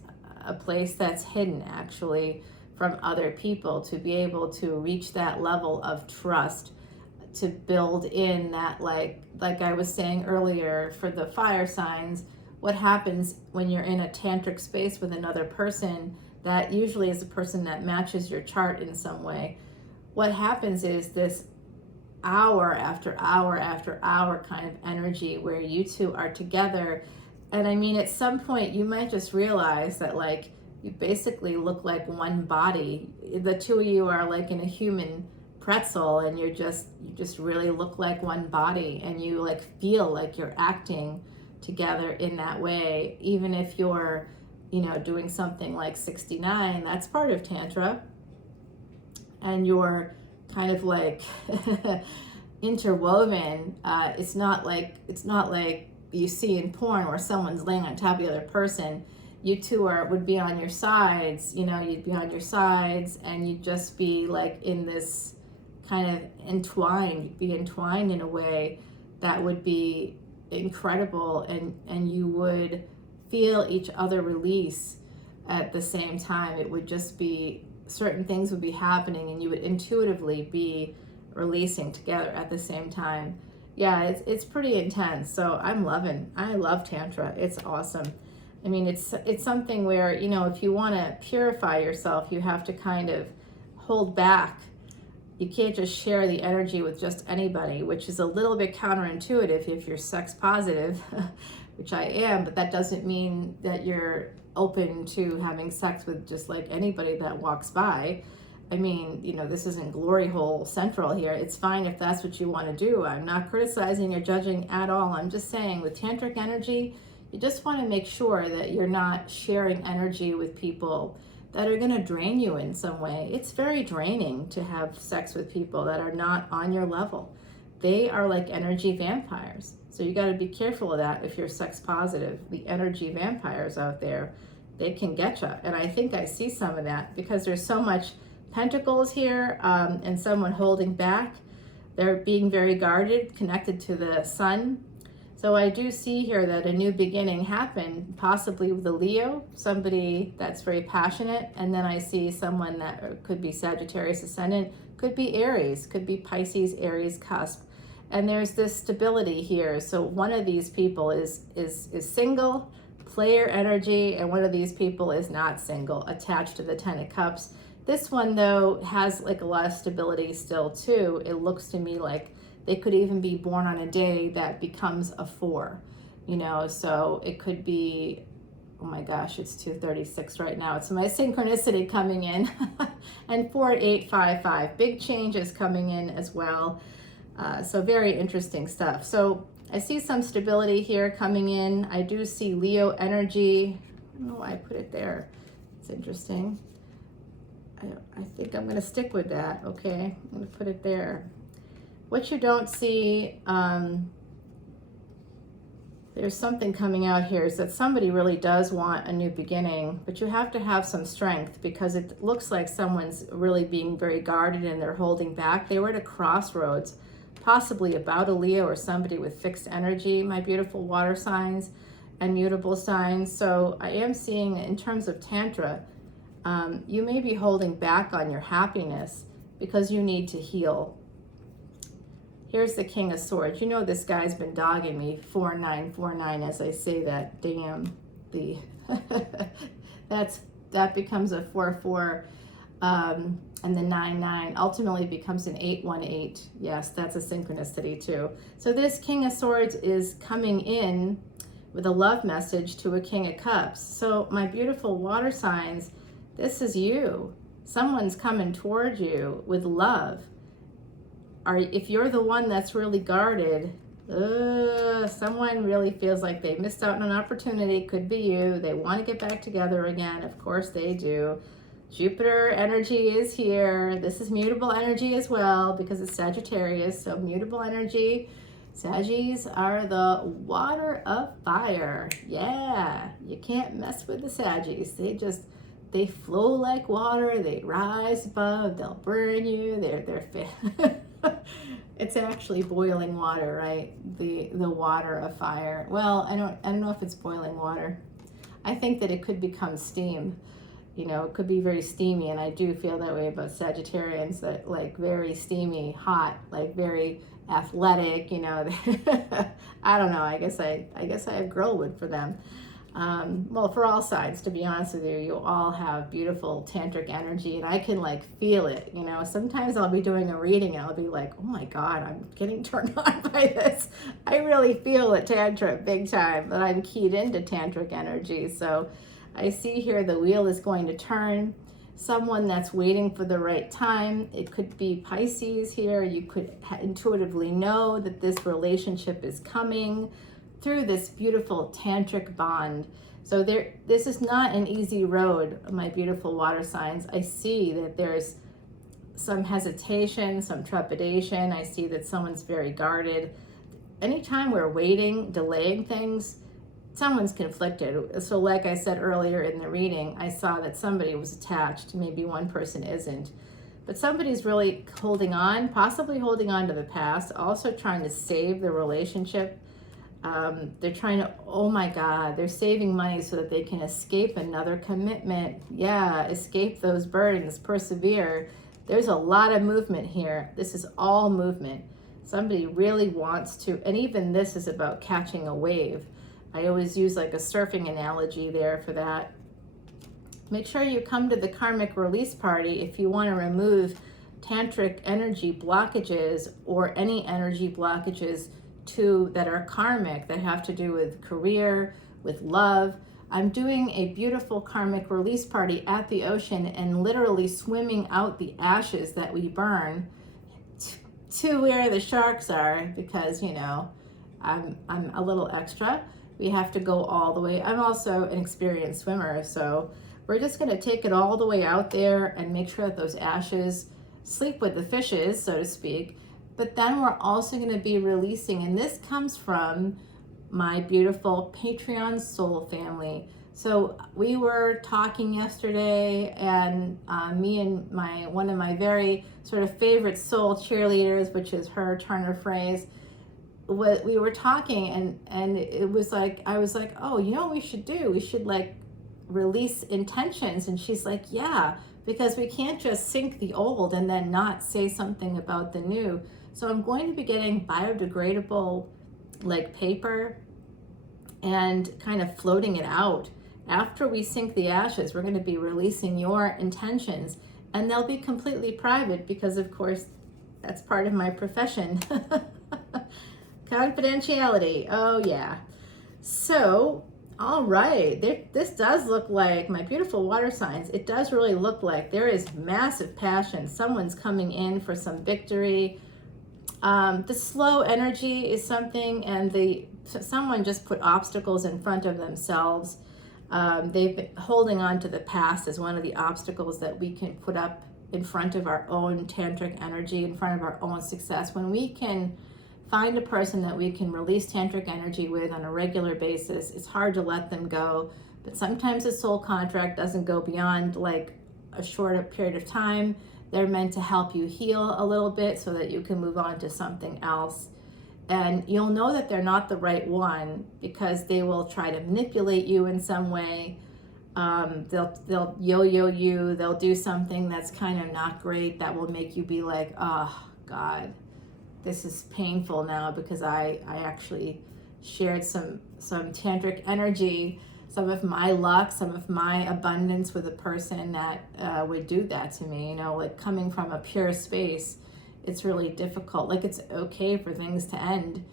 a place that's hidden actually from other people to be able to reach that level of trust, to build in that, like I was saying earlier for the fire signs, what happens when you're in a tantric space with another person that usually is a person that matches your chart in some way. What happens is this hour after hour after hour kind of energy where you two are together. And I mean, at some point you might just realize that like you basically look like one body. The two of you are like in a human pretzel, and you just really look like one body, and you like feel like you're acting together in that way. Even if you're, you know, doing something like 69, that's part of Tantra, and you're kind of like interwoven. It's not like you see in porn where someone's laying on top of the other person. You two would be on your sides, you know, you'd be on your sides, and you'd just be like in this kind of entwined in a way that would be incredible, and you would feel each other release at the same time. It would just be, certain things would be happening and you would intuitively be releasing together at the same time. Yeah, it's pretty intense. So I love Tantra. It's awesome. I mean, it's something where, you know, if you want to purify yourself, you have to kind of hold back. You can't just share the energy with just anybody, which is a little bit counterintuitive if you're sex positive, which I am, but that doesn't mean that you're open to having sex with just like anybody that walks by. I mean, you know, this isn't glory hole central here. It's fine if that's what you want to do. I'm not criticizing or judging at all. I'm just saying with tantric energy, you just want to make sure that you're not sharing energy with people that are going to drain you in some way. It's very draining to have sex with people that are not on your level. They are like energy vampires. So you got to be careful of that if you're sex positive. The energy vampires out there, they can get you. And I think I see some of that because there's so much pentacles here, and someone holding back. They're being very guarded, connected to the sun. So I do see here that a new beginning happened, possibly with a Leo, somebody that's very passionate. And then I see someone that could be Sagittarius ascendant, could be Aries, could be Pisces, Aries cusp. And there's this stability here. So one of these people is single, player energy, and one of these people is not single, attached to the Ten of Cups. This one, though, has like a lot of stability still, too. It looks to me like they could even be born on a day that becomes a 4, you know, so it could be, oh my gosh, it's 2:36 right now. It's my synchronicity coming in. And 4855, big changes coming in as well. So very interesting stuff. So I see some stability here coming in. I do see Leo energy. I don't know why I put it there. It's interesting. I think I'm going to stick with that. Okay, I'm going to put it there. What you don't see, there's something coming out here, is that somebody really does want a new beginning, but you have to have some strength because it looks like someone's really being very guarded and they're holding back. They were at a crossroads, possibly about a Leo or somebody with fixed energy, my beautiful water signs and mutable signs. So I am seeing, in terms of Tantra, You may be holding back on your happiness because you need to heal. Here's the King of Swords. You know this guy's been dogging me, 4949, as I say that. Damn, that becomes a 44, and the 99 ultimately becomes an 818. Yes, that's a synchronicity too. So this King of Swords is coming in with a love message to a King of Cups. So my beautiful water signs, this is you. Someone's coming toward you with love. If you're the one that's really guarded, someone really feels like they missed out on an opportunity. Could be you. They want to get back together again. Of course they do. Jupiter energy is here. This is mutable energy as well because it's Sagittarius. So mutable energy. Saggies are the water of fire. Yeah, you can't mess with the Saggies. They flow like water. They rise above. They'll burn you. It's actually boiling water, right? The water of fire. Well, I don't know if it's boiling water. I think that it could become steam. You know, it could be very steamy, and I do feel that way about Sagittarians, that like very steamy, hot, like very athletic, you know. I don't know. I guess I have girl wood for them. Well, for all sides, to be honest with you, you all have beautiful tantric energy, and I can like feel it, you know. Sometimes I'll be doing a reading and I'll be like, oh my God, I'm getting turned on by this. I really feel it tantra big time, but I'm keyed into tantric energy. So I see here the wheel is going to turn. Someone that's waiting for the right time. It could be Pisces here. You could intuitively know that this relationship is coming through this beautiful tantric bond. So this is not an easy road, my beautiful water signs. I see that there's some hesitation, some trepidation. I see that someone's very guarded. Anytime we're waiting, delaying things, someone's conflicted. So like I said earlier in the reading, I saw that somebody was attached. Maybe one person isn't. But somebody's really holding on, possibly holding on to the past, also trying to save the relationship. They're trying to, oh my God, they're saving money so that they can escape another commitment. Yeah, escape those burdens, persevere. There's a lot of movement here. This is all movement. Somebody really wants to, and even this is about catching a wave. I always use like a surfing analogy there for that. Make sure you come to the karmic release party if you want to remove tantric energy blockages or any energy blockages that are karmic, that have to do with career, with love. I'm doing a beautiful karmic release party at the ocean and literally swimming out the ashes that we burn to where the sharks are, because, you know, I'm a little extra. We have to go all the way. I'm also an experienced swimmer, so we're just going to take it all the way out there and make sure that those ashes sleep with the fishes, so to speak. But then we're also going to be releasing, and this comes from my beautiful Patreon soul family. So we were talking yesterday, and me and one of my very sort of favorite soul cheerleaders, which is her Turner phrase, we were talking, and it was like, I was like, oh, you know what we should do? We should like release intentions. And she's like, yeah, because we can't just sink the old and then not say something about the new. So I'm going to be getting biodegradable like paper and kind of floating it out. After we sink the ashes, we're going to be releasing your intentions, and they'll be completely private because, of course, that's part of my profession. Confidentiality. Oh, yeah. So, all right. This does look like, my beautiful water signs, it does really look like there is massive passion. Someone's coming in for some victory. The slow energy is something, and someone just put obstacles in front of themselves. They've been holding on to the past as one of the obstacles that we can put up in front of our own tantric energy, in front of our own success. When we can find a person that we can release tantric energy with on a regular basis, it's hard to let them go. But sometimes a soul contract doesn't go beyond like a short period of time. They're meant to help you heal a little bit so that you can move on to something else. And you'll know that they're not the right one because they will try to manipulate you in some way. They'll yo-yo you. They'll do something that's kind of not great that will make you be like, oh God, this is painful now because I actually shared some tantric energy, some of my luck, some of my abundance with a person that would do that to me. You know, like coming from a pure space, it's really difficult. Like it's okay for things to end,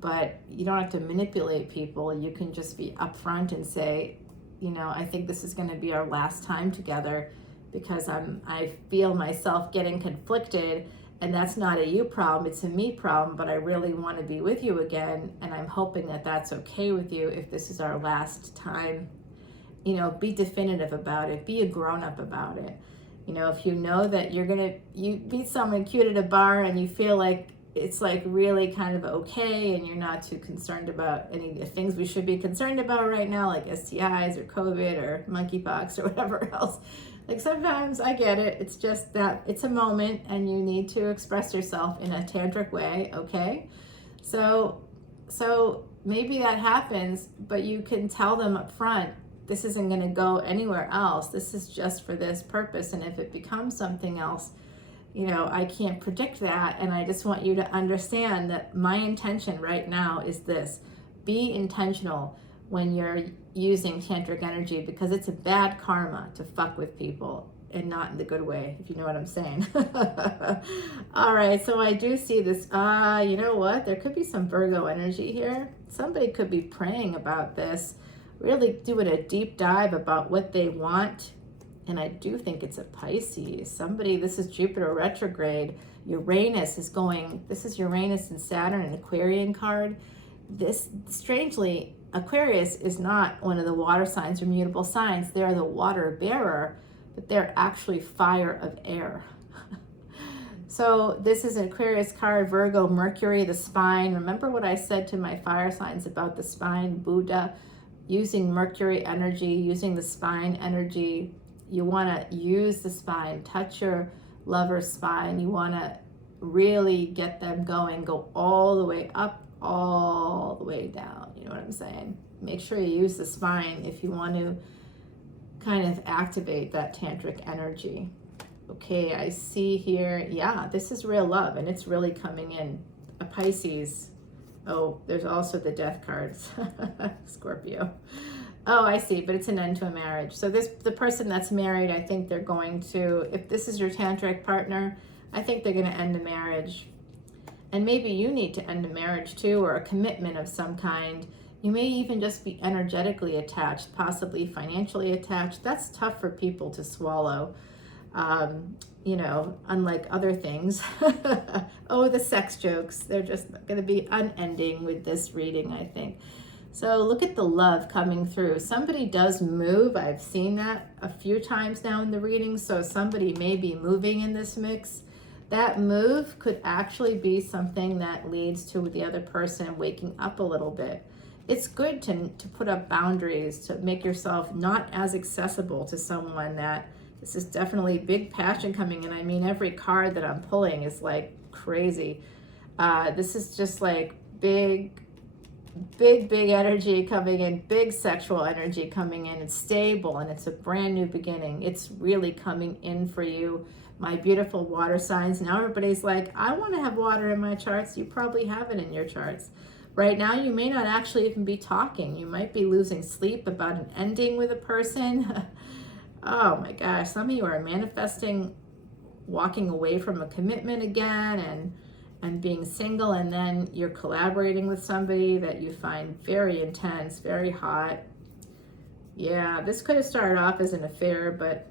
but you don't have to manipulate people. You can just be upfront and say, you know, I think this is going to be our last time together because I feel myself getting conflicted, and that's not a you problem, it's a me problem, but I really want to be with you again, and I'm hoping that that's okay with you if this is our last time. You know, be definitive about it, be a grown-up about it. You know, if you know that you meet someone cute at a bar and you feel like it's like really kind of okay and you're not too concerned about any of the things we should be concerned about right now, like STIs or COVID or monkeypox or whatever else. Like sometimes I get it. It's just that it's a moment and you need to express yourself in a tantric way, okay? So maybe that happens, but you can tell them up front, this isn't going to go anywhere else. This is just for this purpose. And if it becomes something else, you know, I can't predict that. And I just want you to understand that my intention right now is this. Be intentional when you're using tantric energy, because it's a bad karma to fuck with people, and not in the good way, if you know what I'm saying. All right, so I do see this. You know what? There could be some Virgo energy here. Somebody could be praying about this, really doing a deep dive about what they want. And I do think it's a Pisces. Somebody, this is Jupiter retrograde. Uranus is going, this is Uranus and Saturn, an Aquarian card. This, strangely, Aquarius is not one of the water signs or mutable signs. They're the water bearer, but they're actually fire of air. So this is an Aquarius card, Virgo, Mercury, the spine. Remember what I said to my fire signs about the spine, Buddha, using Mercury energy, using the spine energy. You want to use the spine, touch your lover's spine. You want to really get them going, go all the way up, all the way down. You know what I'm saying? Make sure you use the spine if you want to kind of activate that tantric energy. Okay, I see here, yeah, this is real love, and it's really coming in. A Pisces. Oh, there's also the death cards. Scorpio. Oh, I see, but it's an end to a marriage. So the person that's married, I think they're going to, if this is your tantric partner, I think they're going to end a marriage. And maybe you need to end a marriage too, or a commitment of some kind. You may even just be energetically attached, possibly financially attached. That's tough for people to swallow, you know, unlike other things. Oh, the sex jokes. They're just going to be unending with this reading, I think. So look at the love coming through. Somebody does move. I've seen that a few times now in the reading. So somebody may be moving in this mix. That move could actually be something that leads to the other person waking up a little bit. It's good to put up boundaries, to make yourself not as accessible to someone. That this is definitely big passion coming in. I mean, every card that I'm pulling is like crazy. This is just like big energy coming in, big sexual energy coming in. It's stable and it's a brand new beginning. It's really coming in for you, my beautiful water signs. Now everybody's like, I want to have water in my charts. You probably have it in your charts. Right now, you may not actually even be talking. You might be losing sleep about an ending with a person. Oh my gosh, some of you are manifesting walking away from a commitment again, and being single, and then you're collaborating with somebody that you find very intense, very hot. Yeah, this could have started off as an affair, but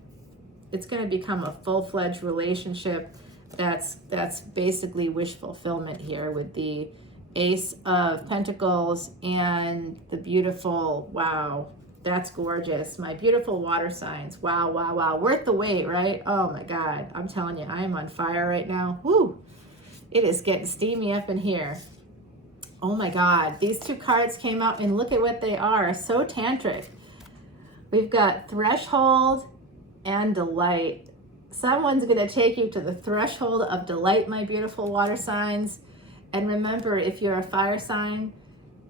it's going to become a full-fledged relationship. That's basically wish fulfillment here with the Ace of Pentacles and the beautiful, wow, that's gorgeous. My beautiful water signs. Wow, wow, wow. Worth the wait, right? Oh my God. I'm telling you, I am on fire right now. Woo! It is getting steamy up in here. Oh my God. These two cards came out and look at what they are. So tantric. We've got threshold and delight. Someone's going to take you to the threshold of delight, my beautiful water signs. And remember, if you're a fire sign,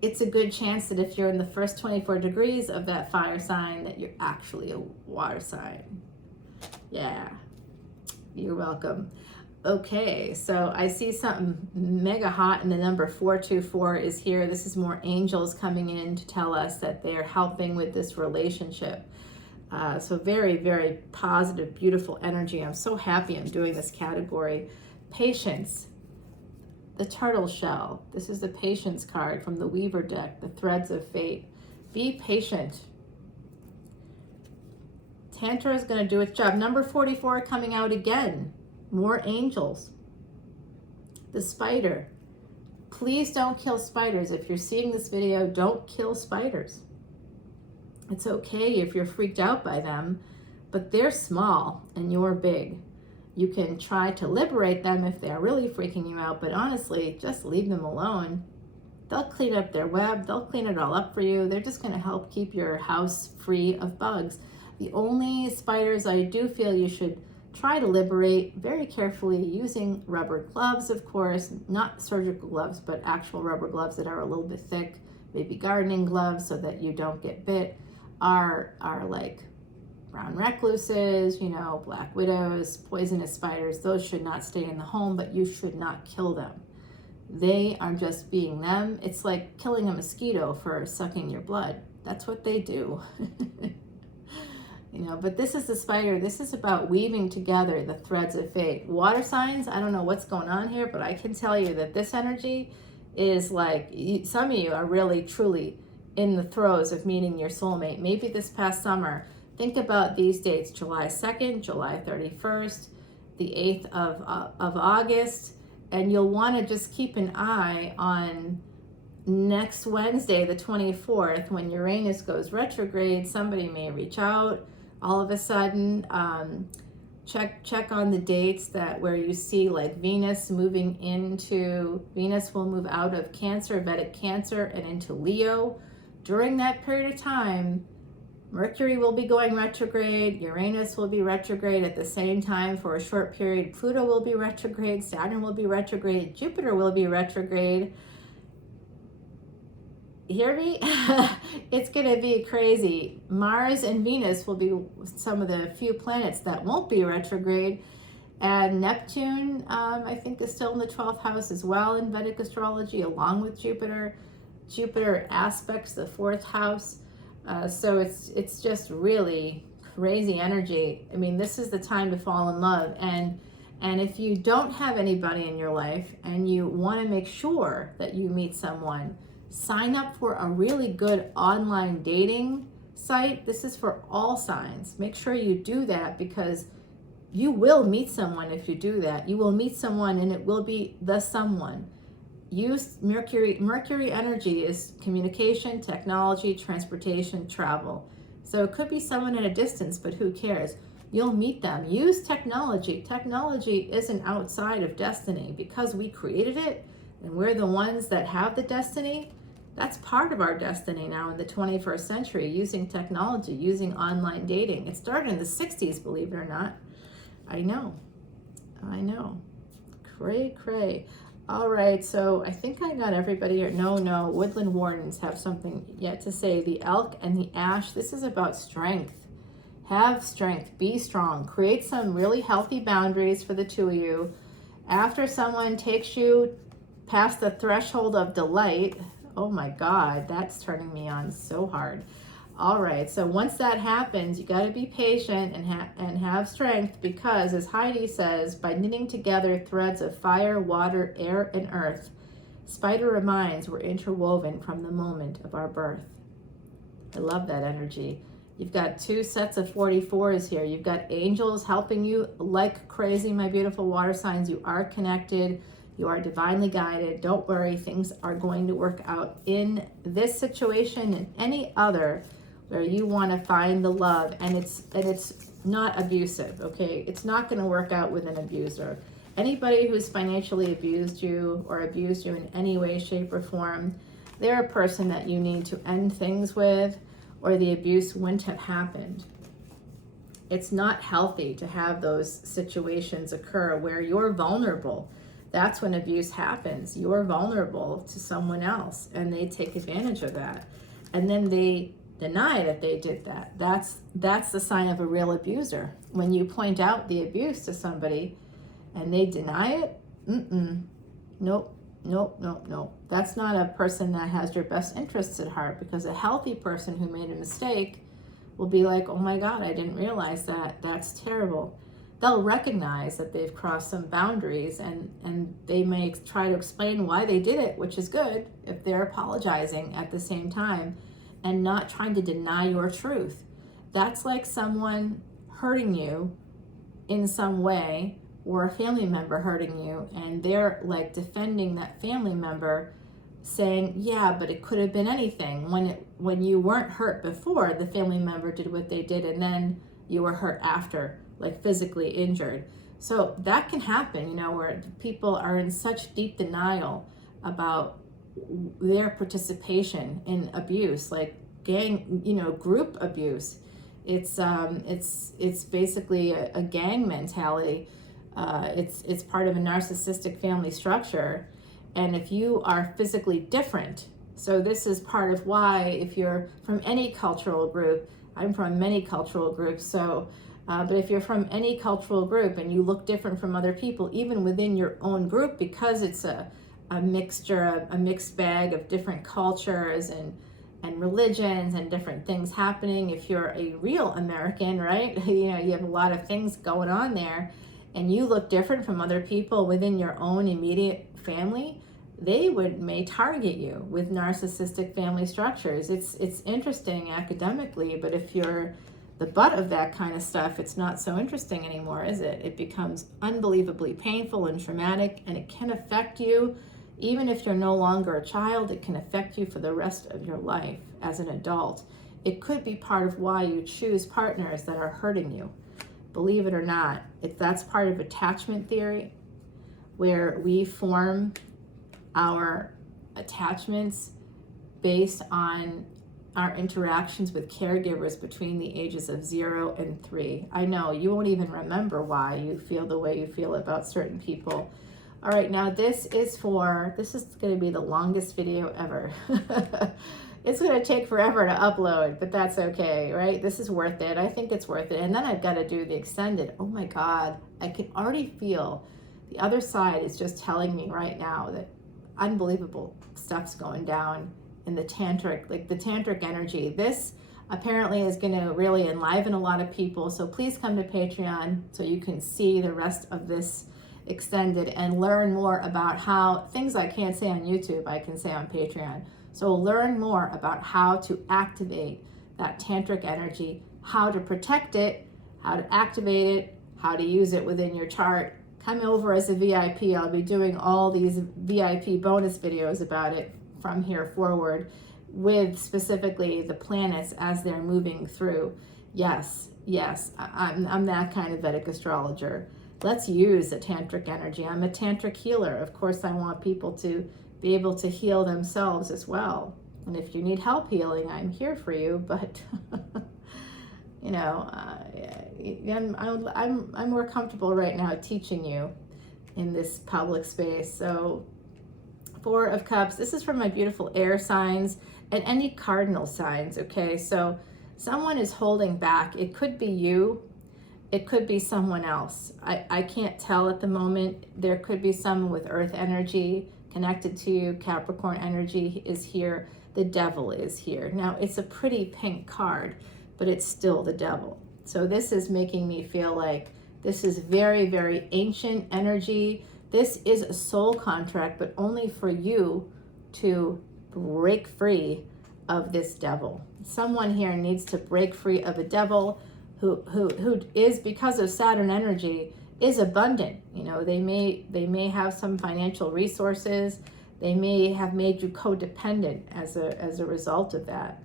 it's a good chance that if you're in the first 24 degrees of that fire sign, that you're actually a water sign. Yeah, you're welcome. Okay, so I see something mega hot, and the number 424 is here. This is more angels coming in to tell us that they're helping with this relationship. So very, very positive, beautiful energy. I'm so happy I'm doing this category. Patience. The turtle shell. This is the patience card from the Weaver deck, the threads of fate. Be patient. Tantra is going to do its job. Number 44 coming out again. More angels. The spider. Please don't kill spiders. If you're seeing this video, don't kill spiders. It's okay if you're freaked out by them, but they're small and you're big. You can try to liberate them if they're really freaking you out, but honestly, just leave them alone. They'll clean up their web. They'll clean it all up for you. They're just going to help keep your house free of bugs. The only spiders I do feel you should try to liberate very carefully using rubber gloves, of course, not surgical gloves, but actual rubber gloves that are a little bit thick, maybe gardening gloves so that you don't get bit, are like brown recluses, black widows, poisonous spiders. Those should not stay in the home, but you should not kill them. They are just being them. It's like killing a mosquito for sucking your blood. That's what they do. But this is the spider. This is about weaving together the threads of fate. Water signs, I don't know what's going on here, but I can tell you that this energy is like, some of you are really, truly in the throes of meeting your soulmate. Maybe this past summer. Think about these dates: July 2nd, July 31st, the 8th of August, and you'll want to just keep an eye on next Wednesday, the 24th, when Uranus goes retrograde. Somebody may reach out all of a sudden. Check on the dates where you see like Venus moving into, Venus will move out of Cancer, Vedic Cancer, and into Leo. During that period of time, Mercury will be going retrograde, Uranus will be retrograde at the same time for a short period, Pluto will be retrograde, Saturn will be retrograde, Jupiter will be retrograde. Hear me? It's going to be crazy. Mars and Venus will be some of the few planets that won't be retrograde. And Neptune, I think, is still in the 12th house as well in Vedic astrology, along with Jupiter. Jupiter aspects the 4th house. So it's just really crazy energy. I mean, this is the time to fall in love. And if you don't have anybody in your life and you want to make sure that you meet someone, sign up for a really good online dating site. This is for all signs. Make sure you do that, because you will meet someone if you do that. You will meet someone and it will be the someone. Use Mercury. Mercury energy is communication, technology, transportation, travel. So it could be someone at a distance, but who cares? You'll meet them. Use technology. Technology isn't outside of destiny because we created it and we're the ones that have the destiny. That's part of our destiny now in the 21st century, using technology, using online dating. It started in the 60s, believe it or not. I know. Cray. All right, so I think I got everybody here. No, Woodland Wardens have something yet to say. The elk and the ash, this is about strength. Have strength, be strong. Create some really healthy boundaries for the two of you. After someone takes you past the threshold of delight, oh my God, that's turning me on so hard. All right, so once that happens, you got to be patient and have strength, because as Heidi says, by knitting together threads of fire, water, air, and earth, spider minds were interwoven from the moment of our birth. I love that energy. You've got 2 sets of 44s here. You've got angels helping you like crazy, my beautiful water signs. You are connected. You are divinely guided. Don't worry, things are going to work out in this situation and any other where you want to find the love, and it's not abusive, okay? It's not going to work out with an abuser. Anybody who's financially abused you or abused you in any way, shape, or form, they're a person that you need to end things with, or the abuse wouldn't have happened. It's not healthy to have those situations occur where you're vulnerable. That's when abuse happens. You're vulnerable to someone else and they take advantage of that. And then they deny that they did that. That's the sign of a real abuser. When you point out the abuse to somebody and they deny it, nope. That's not a person that has your best interests at heart, because a healthy person who made a mistake will be like, oh my God, I didn't realize that. That's terrible. They'll recognize that they've crossed some boundaries, and they may try to explain why they did it, which is good if they're apologizing at the same time and not trying to deny your truth. That's like someone hurting you in some way, or a family member hurting you, and they're like defending that family member, saying, yeah, but it could have been anything. When you weren't hurt before, the family member did what they did, and then you were hurt after, like physically injured. So that can happen, where people are in such deep denial about their participation in abuse, like gang, group abuse. It's basically a gang mentality. It's part of a narcissistic family structure. And if you are physically different, so this is part of why, if you're from any cultural group, I'm from many cultural groups, so but if you're from any cultural group and you look different from other people, even within your own group, because it's a mixture, a mixed bag of different cultures and religions and different things happening. If you're a real American, right, you have a lot of things going on there, and you look different from other people within your own immediate family, they may target you with narcissistic family structures. It's interesting academically, but if you're the butt of that kind of stuff, it's not so interesting anymore, is it? It becomes unbelievably painful and traumatic, and it can affect you. Even if you're no longer a child, it can affect you for the rest of your life as an adult. It could be part of why you choose partners that are hurting you. Believe it or not, that's part of attachment theory, where we form our attachments based on our interactions with caregivers between the ages of 0 and 3. I know you won't even remember why you feel the way you feel about certain people. All right, now this is going to be the longest video ever. It's going to take forever to upload, but that's okay, right? This is worth it. I think it's worth it. And then I've got to do the extended. Oh my God, I can already feel the other side is just telling me right now that unbelievable stuff's going down in the tantric energy. This apparently is going to really enliven a lot of people. So please come to Patreon so you can see the rest of this extended and learn more about how things I can't say on YouTube, I can say on Patreon. So learn more about how to activate that tantric energy, how to protect it, how to activate it, how to use it within your chart. Come over as a VIP. I'll be doing all these VIP bonus videos about it from here forward, with specifically the planets as they're moving through. Yes, I'm that kind of Vedic astrologer. Let's use the tantric energy. I'm a tantric healer. Of course, I want people to be able to heal themselves as well. And if you need help healing, I'm here for you. But I'm more comfortable right now teaching you in this public space. So 4 of Cups, this is from my beautiful air signs and any cardinal signs, okay? So someone is holding back. It could be you. It could be someone else. I can't tell at the moment. There could be someone with earth energy connected to you. Capricorn energy is here. The devil is here. Now, it's a pretty pink card, but it's still the devil. So this is making me feel like this is very, very ancient energy. This is a soul contract, but only for you to break free of this devil. Someone here needs to break free of a devil who is, because of Saturn energy, is abundant. They may have some financial resources. They may have made you codependent as a result of that.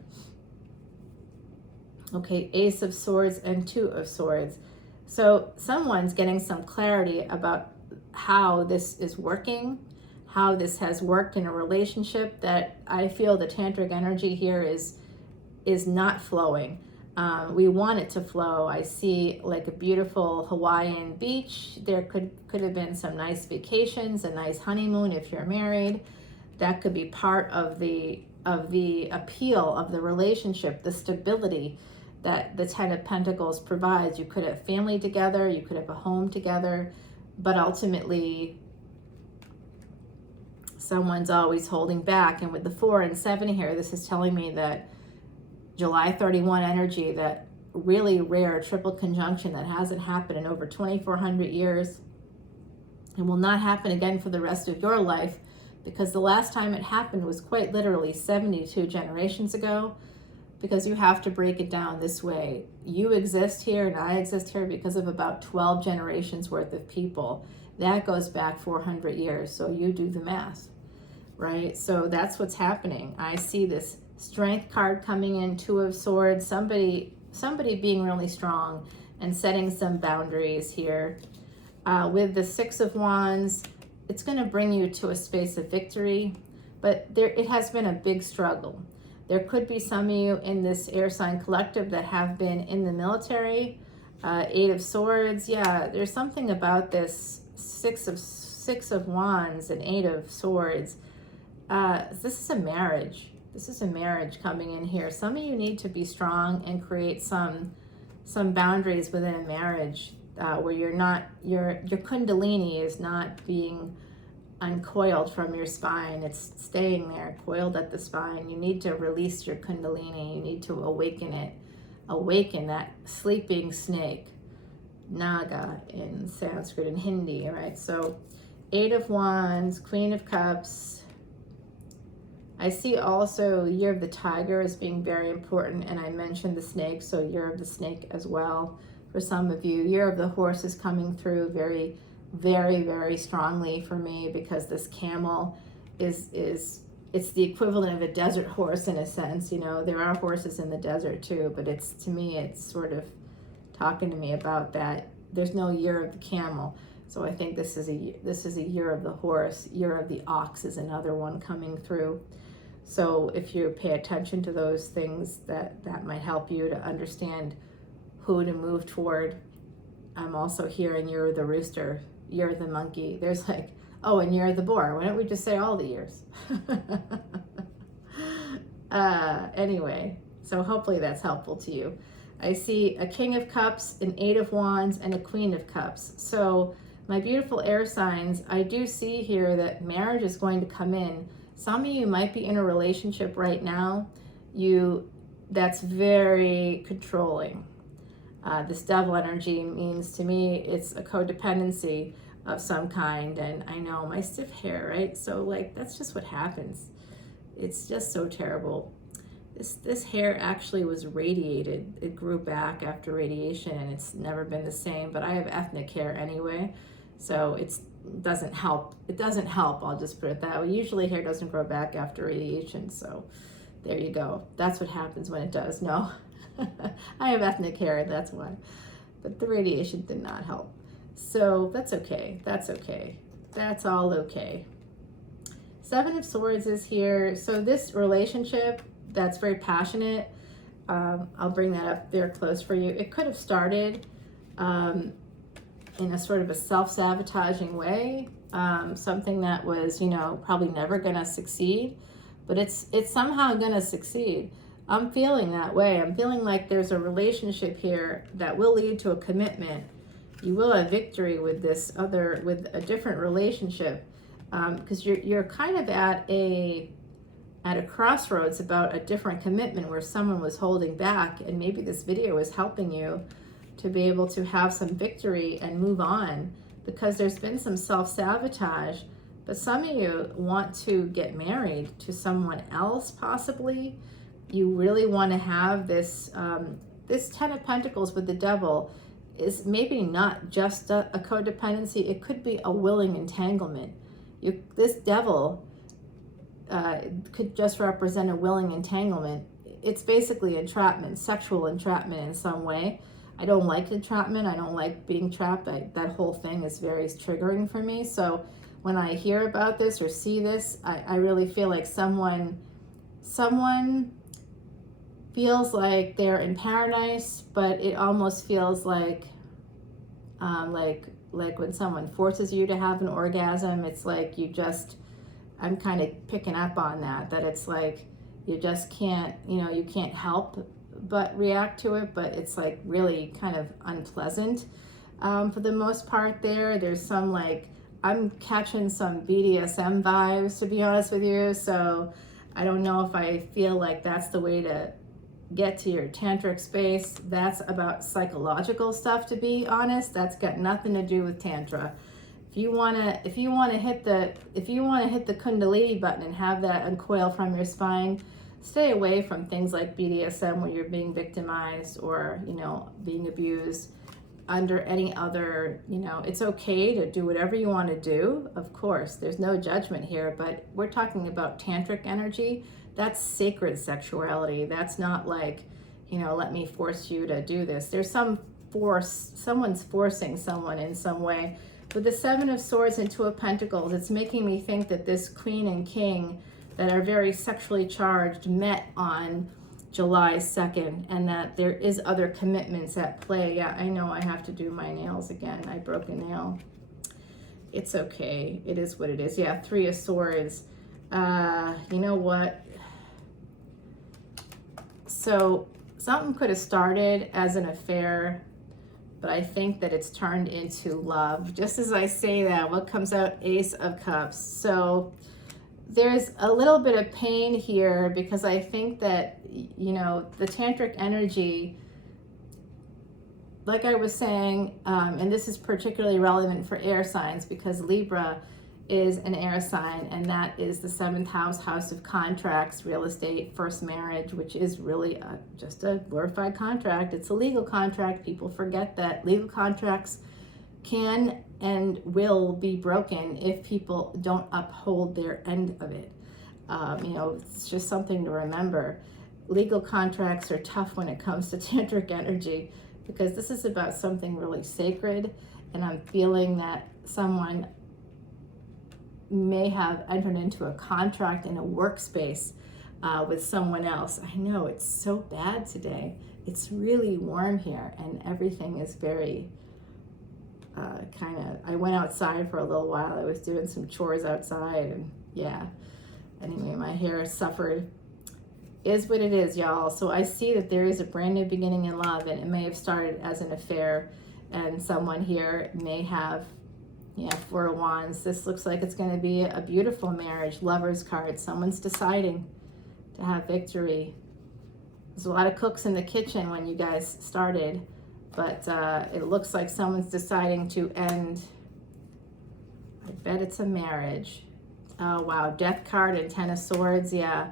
Okay, Ace of Swords and 2 of Swords. So someone's getting some clarity about how this is working, how this has worked in a relationship that I feel the tantric energy here is not flowing. We want it to flow. I see like a beautiful Hawaiian beach. There could have been some nice vacations, a nice honeymoon if you're married. That could be part of the appeal of the relationship, the stability that the Ten of Pentacles provides. You could have family together, you could have a home together, but ultimately someone's always holding back. And with the 4 and 7 here, this is telling me that July 31 energy, that really rare triple conjunction that hasn't happened in over 2,400 years and will not happen again for the rest of your life, because the last time it happened was quite literally 72 generations ago. Because you have to break it down this way. You exist here and I exist here because of about 12 generations worth of people. That goes back 400 years. So you do the math, right? So that's what's happening. I see this Strength card coming in, 2 of Swords, somebody being really strong and setting some boundaries here. With the 6 of Wands, it's going to bring you to a space of victory, but it has been a big struggle. There could be some of you in this air sign collective that have been in the military. 8 of Swords, yeah, there's something about this 6 of Wands and 8 of Swords. This is a marriage. This is a marriage coming in here. Some of you need to be strong and create some boundaries within a marriage where you're not, your kundalini is not being uncoiled from your spine. It's staying there, coiled at the spine. You need to release your kundalini. You need to awaken it. Awaken that sleeping snake, naga in Sanskrit and Hindi, right? So 8 of Wands, Queen of Cups. I see also Year of the Tiger as being very important, and I mentioned the snake, so Year of the Snake as well for some of you. Year of the Horse is coming through very, very, very strongly for me, because this camel is it's the equivalent of a desert horse in a sense. You know, there are horses in the desert too, but it's, to me, it's sort of talking to me about that. There's no Year of the Camel. So I think this is a Year of the Horse. Year of the Ox is another one coming through. So if you pay attention to those things, that might help you to understand who to move toward. I'm also hearing Year of the Rooster, Year of the Monkey. There's like, oh, and Year of the Boar. Why don't we just say all the years? Anyway, so hopefully that's helpful to you. I see a King of Cups, an 8 of Wands, and a Queen of Cups. So my beautiful air signs, I do see here that marriage is going to come in. Some of you might be in a relationship right now that's very controlling. This devil energy means, to me, it's a codependency of some kind. And I know my stiff hair, right? So like, that's just what happens. It's just so terrible. This hair actually was radiated. It grew back after radiation, and it's never been the same, but I have ethnic hair anyway, so it doesn't help. It doesn't help, I'll just put it that way. Usually hair doesn't grow back after radiation, so there you go. That's what happens when it does. No, I have ethnic hair, that's why. But the radiation did not help. So that's okay. That's okay. That's all okay. 7 of Swords is here. So this relationship that's very passionate, I'll bring that up there close for you. It could have started in a sort of a self-sabotaging way, something that was, you know, probably never gonna succeed, but it's somehow gonna succeed. I'm feeling that way. I'm feeling like there's a relationship here that will lead to a commitment. You will have victory with with a different relationship, because you're kind of at a crossroads about a different commitment where someone was holding back, and maybe this video is helping you to be able to have some victory and move on, because there's been some self-sabotage. But some of you want to get married to someone else, possibly. You really want to have this, this 10 of Pentacles with the Devil is maybe not just a codependency. It could be a willing entanglement. This Devil could just represent a willing entanglement. It's basically entrapment, sexual entrapment in some way. I don't like entrapment. I don't like being trapped. That whole thing is very triggering for me. So when I hear about this or see this, I really feel like someone feels like they're in paradise, but it almost feels like when someone forces you to have an orgasm. It's like I'm kind of picking up on that it's like you just can't, you can't help but react to it, but it's like really kind of unpleasant for the most part. There's some, like, I'm catching some BDSM vibes, to be honest with you, so I don't know if I feel like that's the way to get to your tantric space. That's about psychological stuff, to be honest. That's got nothing to do with tantra. If you want to hit the Kundalini button and have that uncoil from your spine, stay away from things like BDSM, where you're being victimized or being abused under any other. It's okay to do whatever you want to do, of course, there's no judgment here, but we're talking about tantric energy. That's sacred sexuality. That's not like, let me force you to do this. There's some force, someone's forcing someone in some way. With the Seven of Swords and Two of Pentacles, it's making me think that this Queen and King that are very sexually charged met on July 2nd, and that there is other commitments at play. Yeah, I know I have to do my nails again. I broke a nail. It's okay. It is what it is. Yeah, Three of Swords. You know what? So something could have started as an affair, but I think that it's turned into love. Just as I say that, what comes out? Ace of Cups. So there's a little bit of pain here, because I think that, the tantric energy, like I was saying, and this is particularly relevant for air signs, because Libra is an air sign, and that is the 7th house of contracts, real estate, first marriage, which is really just a glorified contract. It's a legal contract. People forget that legal contracts can and will be broken if people don't uphold their end of it. It's just something to remember. Legal contracts are tough when it comes to tantric energy, because this is about something really sacred, and I'm feeling that someone may have entered into a contract in a workspace with someone else. I know it's so bad today. It's really warm here, and everything is very I went outside for a little while. I was doing some chores outside, and yeah. Anyway, my hair suffered. Is what it is, y'all. So I see that there is a brand new beginning in love, and it may have started as an affair, and someone here may have, Four of Wands. This looks like it's going to be a beautiful marriage. Lover's card. Someone's deciding to have victory. There's a lot of cooks in the kitchen when you guys started, but it looks like someone's deciding to end. I bet it's a marriage. Oh, wow. Death card and Ten of Swords. Yeah.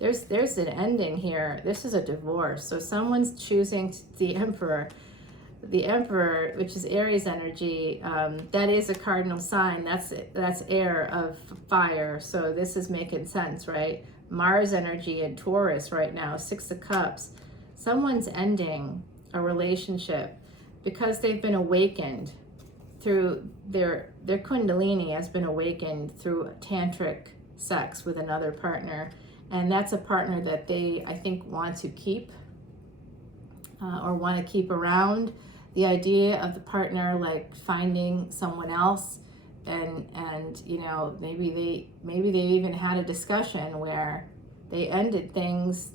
There's an ending here. This is a divorce. So someone's choosing the Emperor. The Emperor, which is Aries energy, that is a cardinal sign. That's air of fire. So this is making sense, right? Mars energy in Taurus right now, Six of Cups. Someone's ending a relationship because they've been awakened through their Kundalini has been awakened through tantric sex with another partner. And that's a partner that they, I think, want to keep or want to keep around. The idea of the partner like finding someone else, and maybe they even had a discussion where they ended things,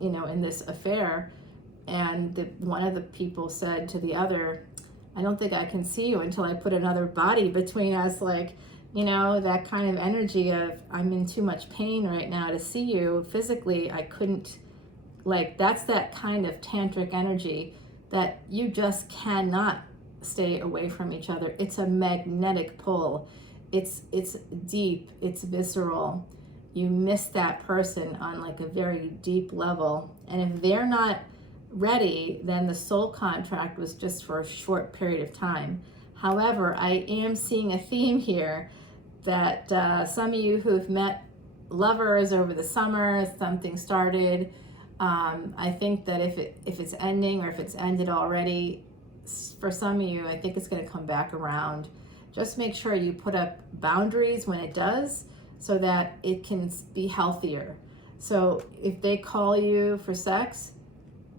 in this affair, and one of the people said to the other, "I don't think I can see you until I put another body between us." Like, that kind of energy of, I'm in too much pain right now to see you physically. I couldn't, like, that's that kind of tantric energy that you just cannot stay away from each other. It's a magnetic pull. It's deep, it's visceral. You miss that person on like a very deep level. And if they're not ready, then the soul contract was just for a short period of time. However, I am seeing a theme here that some of you who've met lovers over the summer, something started. I think that if it's ending or if it's ended already, for some of you, I think it's going to come back around. Just make sure you put up boundaries when it does, so that it can be healthier. So if they call you for sex,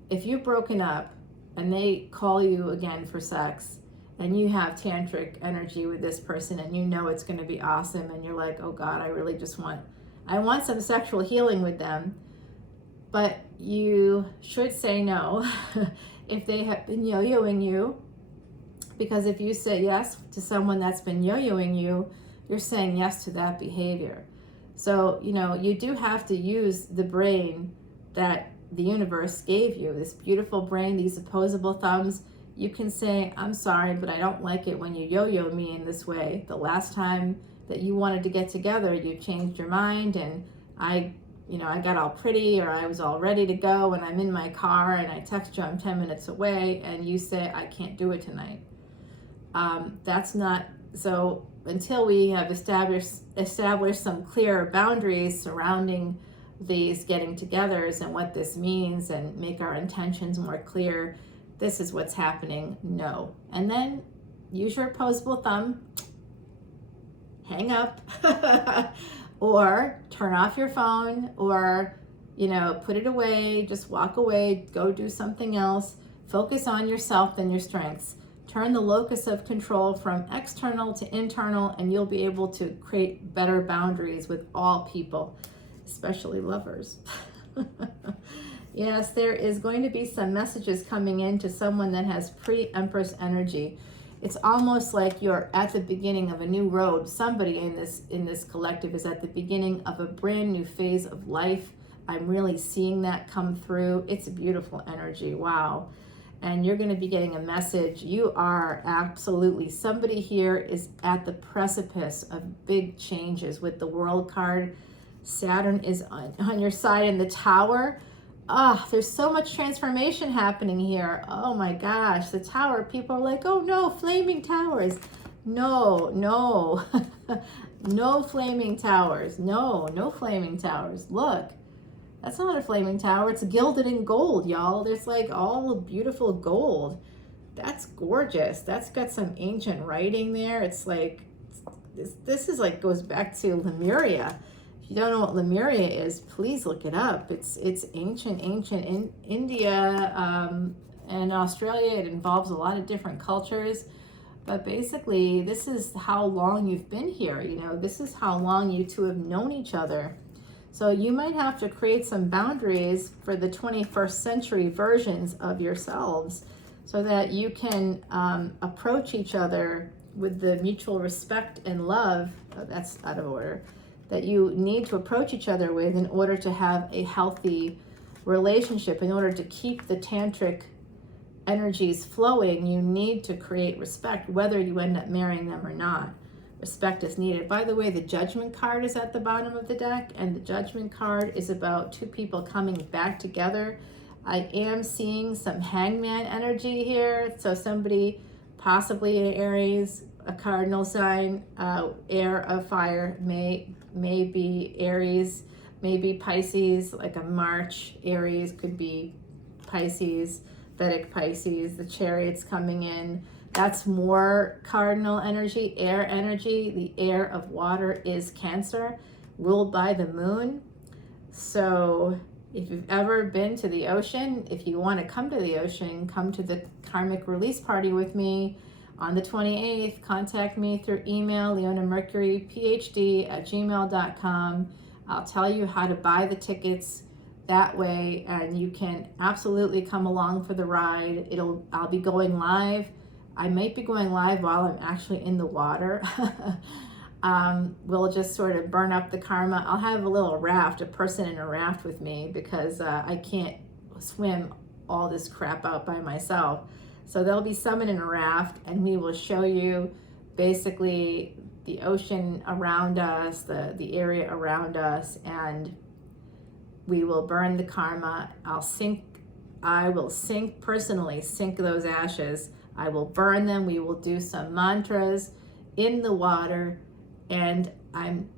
if you've broken up and they call you again for sex, and you have tantric energy with this person, and you know it's going to be awesome, and you're like, oh God, I want some sexual healing with them, but you should say no if they have been yo-yoing you, because if you say yes to someone that's been yo-yoing you, you're saying yes to that behavior. So, you do have to use the brain that the universe gave you, this beautiful brain, these opposable thumbs. You can say, I'm sorry, but I don't like it when you yo-yo me in this way. The last time that you wanted to get together, you changed your mind, and I got all pretty, or I was all ready to go, and I'm in my car and I text you I'm 10 minutes away, and you say, I can't do it tonight. That's not, so until we have established some clear boundaries surrounding these getting togethers and what this means, and make our intentions more clear, this is what's happening, no. And then use your opposable thumb, hang up, or turn off your phone, or put it away, just walk away, go do something else. Focus on yourself and your strengths. Turn the locus of control from external to internal, and you'll be able to create better boundaries with all people, especially lovers. Yes, there is going to be some messages coming in to someone that has pre-Empress energy. It's almost like you're at the beginning of a new road. Somebody in this collective is at the beginning of a brand new phase of life. I'm really seeing that come through. It's a beautiful energy. Wow. And you're going to be getting a message. You are absolutely, somebody here is at the precipice of big changes with the World card. Saturn is on your side in the Tower. There's so much transformation happening here. Oh my gosh, the Tower. People are like, oh no, flaming towers. No, no flaming towers. No flaming towers. Look, that's not a flaming tower. It's gilded in gold, y'all. There's like all beautiful gold. That's gorgeous. That's got some ancient writing there. It's like, this is like, goes back to Lemuria. If you don't know what Lemuria is, please look it up. It's ancient in India and Australia. It involves a lot of different cultures. But basically, this is how long you've been here. This is how long you two have known each other. So you might have to create some boundaries for the 21st century versions of yourselves, so that you can approach each other with the mutual respect and love. That's out of order. That you need to approach each other with in order to have a healthy relationship. In order to keep the tantric energies flowing, you need to create respect, whether you end up marrying them or not. Respect is needed. By the way, the Judgment card is at the bottom of the deck, and the Judgment card is about two people coming back together. I am seeing some Hangman energy here. So somebody, possibly an Aries, a cardinal sign, air of fire, may be Aries, maybe Pisces, like a March Aries, could be Pisces, Vedic Pisces. The Chariot's coming in. That's more cardinal energy, air energy. The air of water is Cancer, ruled by the moon. So if you've ever been to the ocean, if you want to come to the ocean, come to the karmic release party with me on the 28th. Contact me through email, leonamercuryphd@gmail.com. I'll tell you how to buy the tickets that way, and you can absolutely come along for the ride. I'll be going live. I might be going live while I'm actually in the water. We'll just sort of burn up the karma. I'll have a little raft, a person in a raft with me, because I can't swim all this crap out by myself. So there'll be someone in a raft, and we will show you basically the ocean around us, the area around us, and we will burn the karma. I will personally sink those ashes. I will burn them. We will do some mantras in the water, and I'm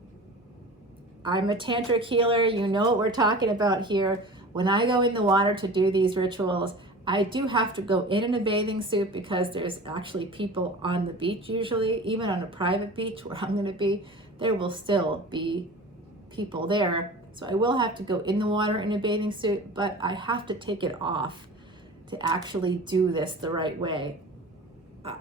a tantric healer. You know what we're talking about here. When I go in the water to do these rituals, I do have to go in a bathing suit, because there's actually people on the beach usually. Even on a private beach where I'm going to be, there will still be people there So I will have to go in the water in a bathing suit, but I have to take it off to actually do this the right way.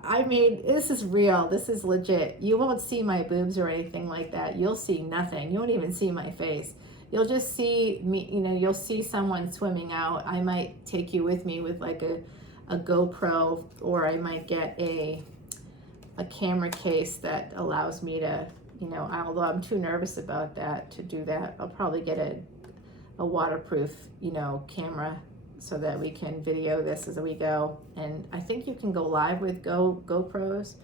I mean, this is real. This is legit. You won't see my boobs or anything like that. You'll see nothing. You won't even see my face. You'll just see me, you know, you'll see someone swimming out. I might take you with me with like a GoPro, or I might get a camera case that allows me to, you know, although I'm too nervous about that to do that, I'll probably get a waterproof, you know, camera so that we can video this as we go. And I think you can go live with GoPros.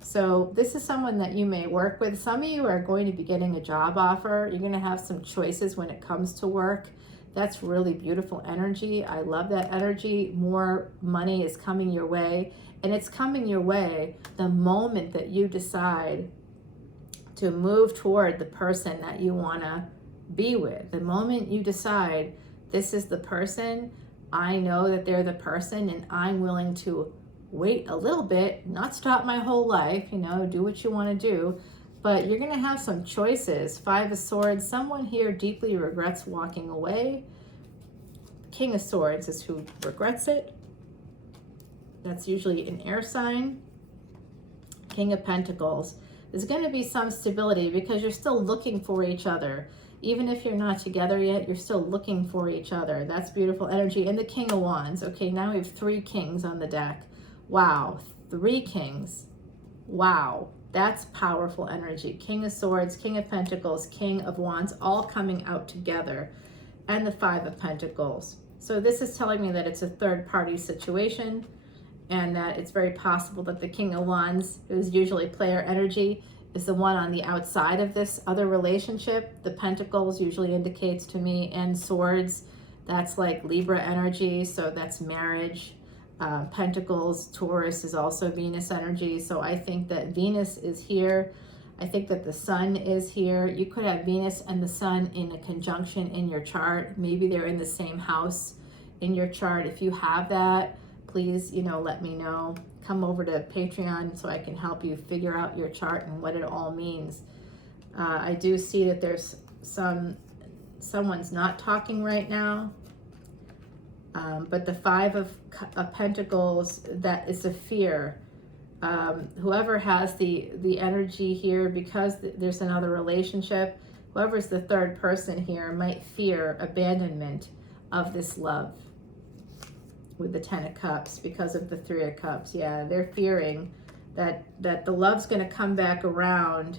So this is someone that you may work with. Some of you are going to be getting a job offer. You're going to have some choices when it comes to work. That's really beautiful energy. I love that energy. More money is coming your way. And it's coming your way the moment that you decide to move toward the person that you want to be with. The moment you decide, this is the person, I know that they're the person, and I'm willing to wait a little bit, not stop my whole life, you know, do what you want to do, but you're going to have some choices. 5 of Swords, someone here deeply regrets walking away. King of Swords is who regrets it. That's usually an air sign. King of Pentacles. There's going to be some stability because you're still looking for each other. Even if you're not together yet, you're still looking for each other. That's beautiful energy. And the King of Wands. Okay, now we have 3 kings on the deck. Wow, 3 kings. Wow, that's powerful energy. King of Swords, King of Pentacles, King of Wands, all coming out together. And the 5 of Pentacles. So this is telling me that it's a third-party situation, and that it's very possible that the King of Wands, who's usually player energy, is the one on the outside of this other relationship. The Pentacles usually indicates to me, and Swords, that's like Libra energy, so that's marriage. Pentacles, Taurus is also Venus energy, so I think that Venus is here. I think that the Sun is here. You could have Venus and the Sun in a conjunction in your chart. Maybe they're in the same house in your chart. If you have that, please, you know, let me know. Come over to Patreon so I can help you figure out your chart and what it all means. I do see that there's someone's not talking right now. But the 5 of Pentacles, that is a fear. Whoever has the energy here, because there's another relationship, whoever's the third person here might fear abandonment of this love with the 10 of Cups because of the 3 of Cups. Yeah, they're fearing that the love's going to come back around.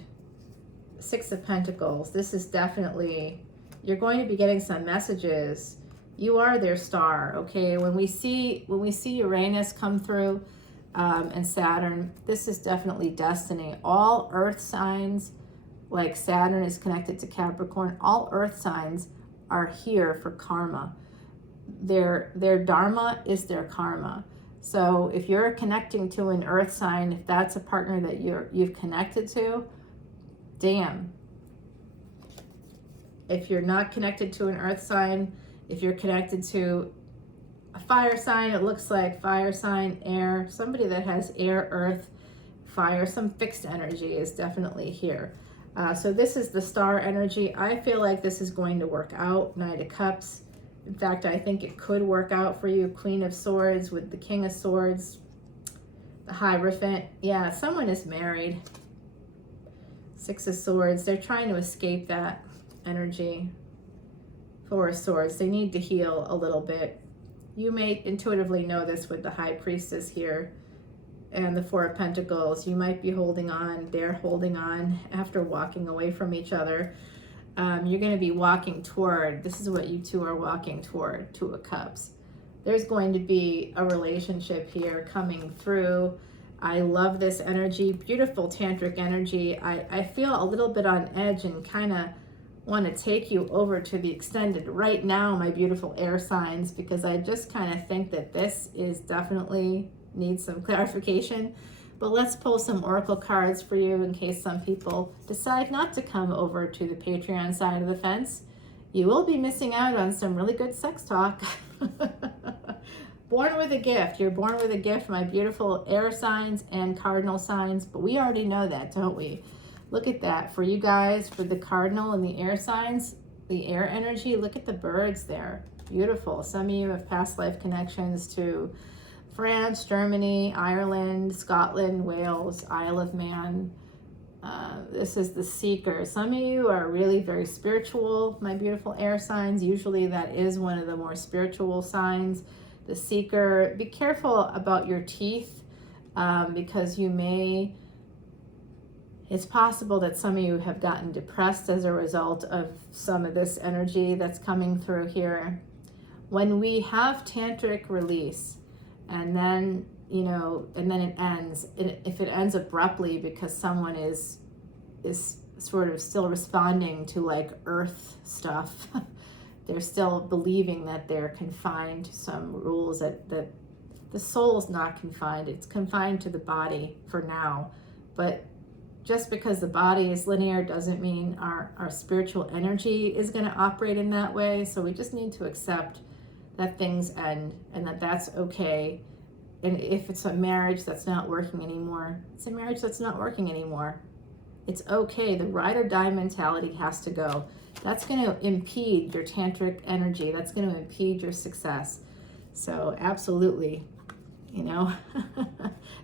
6 of Pentacles. This is definitely, you're going to be getting some messages. You are their star, okay? When we see Uranus come through and Saturn, this is definitely destiny. All earth signs, like Saturn is connected to Capricorn, all earth signs are here for karma. Their dharma is their karma. So if you're connecting to an earth sign, if that's a partner that you've connected to, damn. If you're not connected to an earth sign, if you're connected to a fire sign, it looks like fire sign, air, somebody that has air, earth, fire, some fixed energy is definitely here. So this is the star energy. I feel like this is going to work out. Knight of Cups. In fact, I think it could work out for you. Queen of Swords with the King of Swords. The Hierophant. Yeah, someone is married. 6 of Swords. They're trying to escape that energy. 4 of Swords. They need to heal a little bit. You may intuitively know this with the High Priestess here and the 4 of Pentacles. You might be holding on. They're holding on after walking away from each other. You're going to be walking toward, this is what you two are walking toward, 2 of Cups. There's going to be a relationship here coming through. I love this energy, beautiful tantric energy. I feel a little bit on edge and kind of want to take you over to the extended right now, my beautiful air signs, because I just kind of think that this is definitely needs some clarification. But let's pull some oracle cards for you in case some people decide not to come over to the Patreon side of the fence. You will be missing out on some really good sex talk. Born with a gift. You're born with a gift, my beautiful air signs and cardinal signs. But we already know that, don't we? Look at that. For you guys, for the cardinal and the air signs, the air energy. Look at the birds there. Beautiful. Some of you have past life connections to France, Germany, Ireland, Scotland, Wales, Isle of Man. This is the seeker. Some of you are really very spiritual, my beautiful air signs. Usually that is one of the more spiritual signs. The seeker. Be careful about your teeth because you may... It's possible that some of you have gotten depressed as a result of some of this energy that's coming through here. When we have tantric release, and then, you know, and then it ends, if it ends abruptly because someone is sort of still responding to like earth stuff, they're still believing that they're confined to some rules, that the soul is not confined. It's confined to the body for now. But just because the body is linear doesn't mean our spiritual energy is going to operate in that way. So we just need to accept that things end and that that's okay. And if it's a marriage that's not working anymore, it's a marriage that's not working anymore. It's okay. The ride or die mentality has to go. That's going to impede your tantric energy. That's going to impede your success. So absolutely, you know,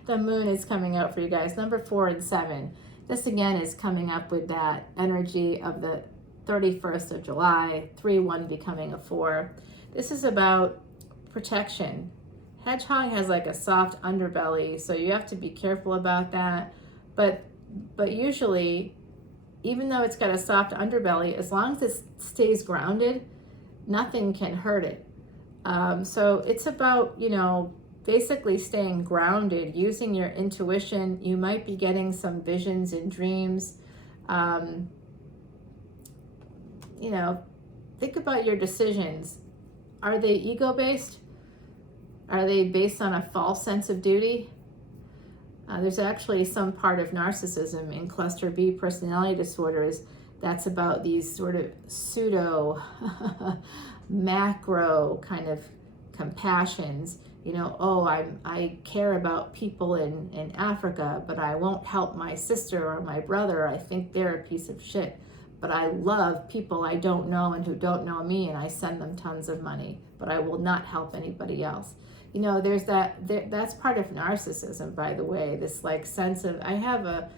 the moon is coming out for you guys. Number 4 and 7. This again is coming up with that energy of the 31st of July, 3-1 becoming a 4. This is about protection. Hedgehog has like a soft underbelly, so you have to be careful about that. But usually, even though it's got a soft underbelly, as long as it stays grounded, nothing can hurt it. So it's about, you know, basically staying grounded, using your intuition. You might be getting some visions and dreams. You know, think about your decisions. Are they ego-based? Are they based on a false sense of duty? There's actually some part of narcissism in cluster B personality disorders that's about these sort of pseudo macro kind of compassions. You know, oh, I care about people in Africa, but I won't help my sister or my brother. I think they're a piece of shit. But I love people I don't know and who don't know me, and I send them tons of money, but I will not help anybody else. You know, there's that's part of narcissism, by the way, this like sense of... I have a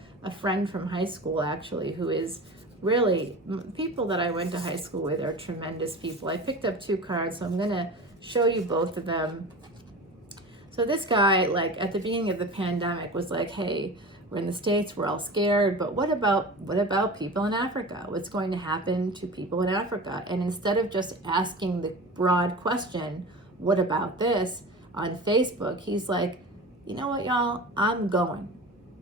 friend from high school, actually, who is really... People that I went to high school with are tremendous people. I picked up 2 cards, so I'm going to show you both of them. So this guy, like, at the beginning of the pandemic was like, hey, we're in the States, we're all scared, but what about people in Africa? What's going to happen to people in Africa? And instead of just asking the broad question, what about this, on Facebook, he's like, you know what, y'all, I'm going.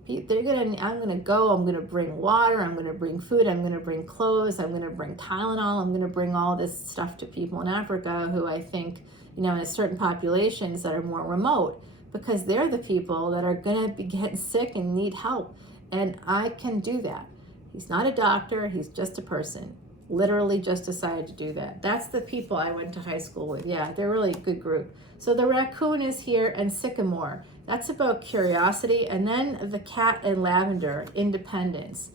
I'm gonna go, I'm gonna bring water, I'm gonna bring food, I'm gonna bring clothes, I'm gonna bring Tylenol, I'm gonna bring all this stuff to people in Africa who I think, you know, in certain populations that are more remote, because they're the people that are gonna be getting sick and need help. And I can do that. He's not a doctor, he's just a person. Literally just decided to do that. That's the people I went to high school with. Yeah, they're really a good group. So the raccoon is here, and sycamore. That's about curiosity. And then the cat and lavender, independence.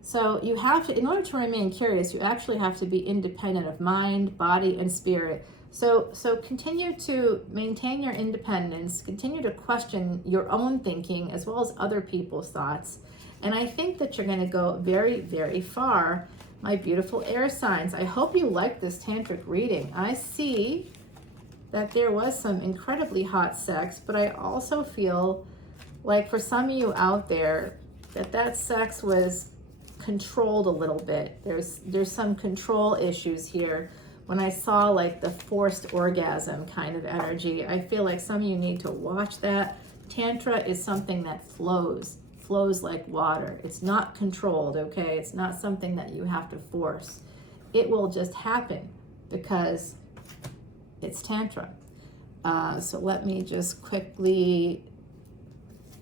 So you have to, in order to remain curious, you actually have to be independent of mind, body, and spirit. So continue to maintain your independence, continue to question your own thinking as well as other people's thoughts. And I think that you're going to go very, very far, my beautiful air signs. I hope you like this tantric reading. I see that there was some incredibly hot sex, but I also feel like for some of you out there that sex was controlled a little bit. There's some control issues here. When I saw like the forced orgasm kind of energy, I feel like some of you need to watch that. Tantra is something that flows like water. It's not controlled, okay? It's not something that you have to force. It will just happen because it's Tantra. So let me just quickly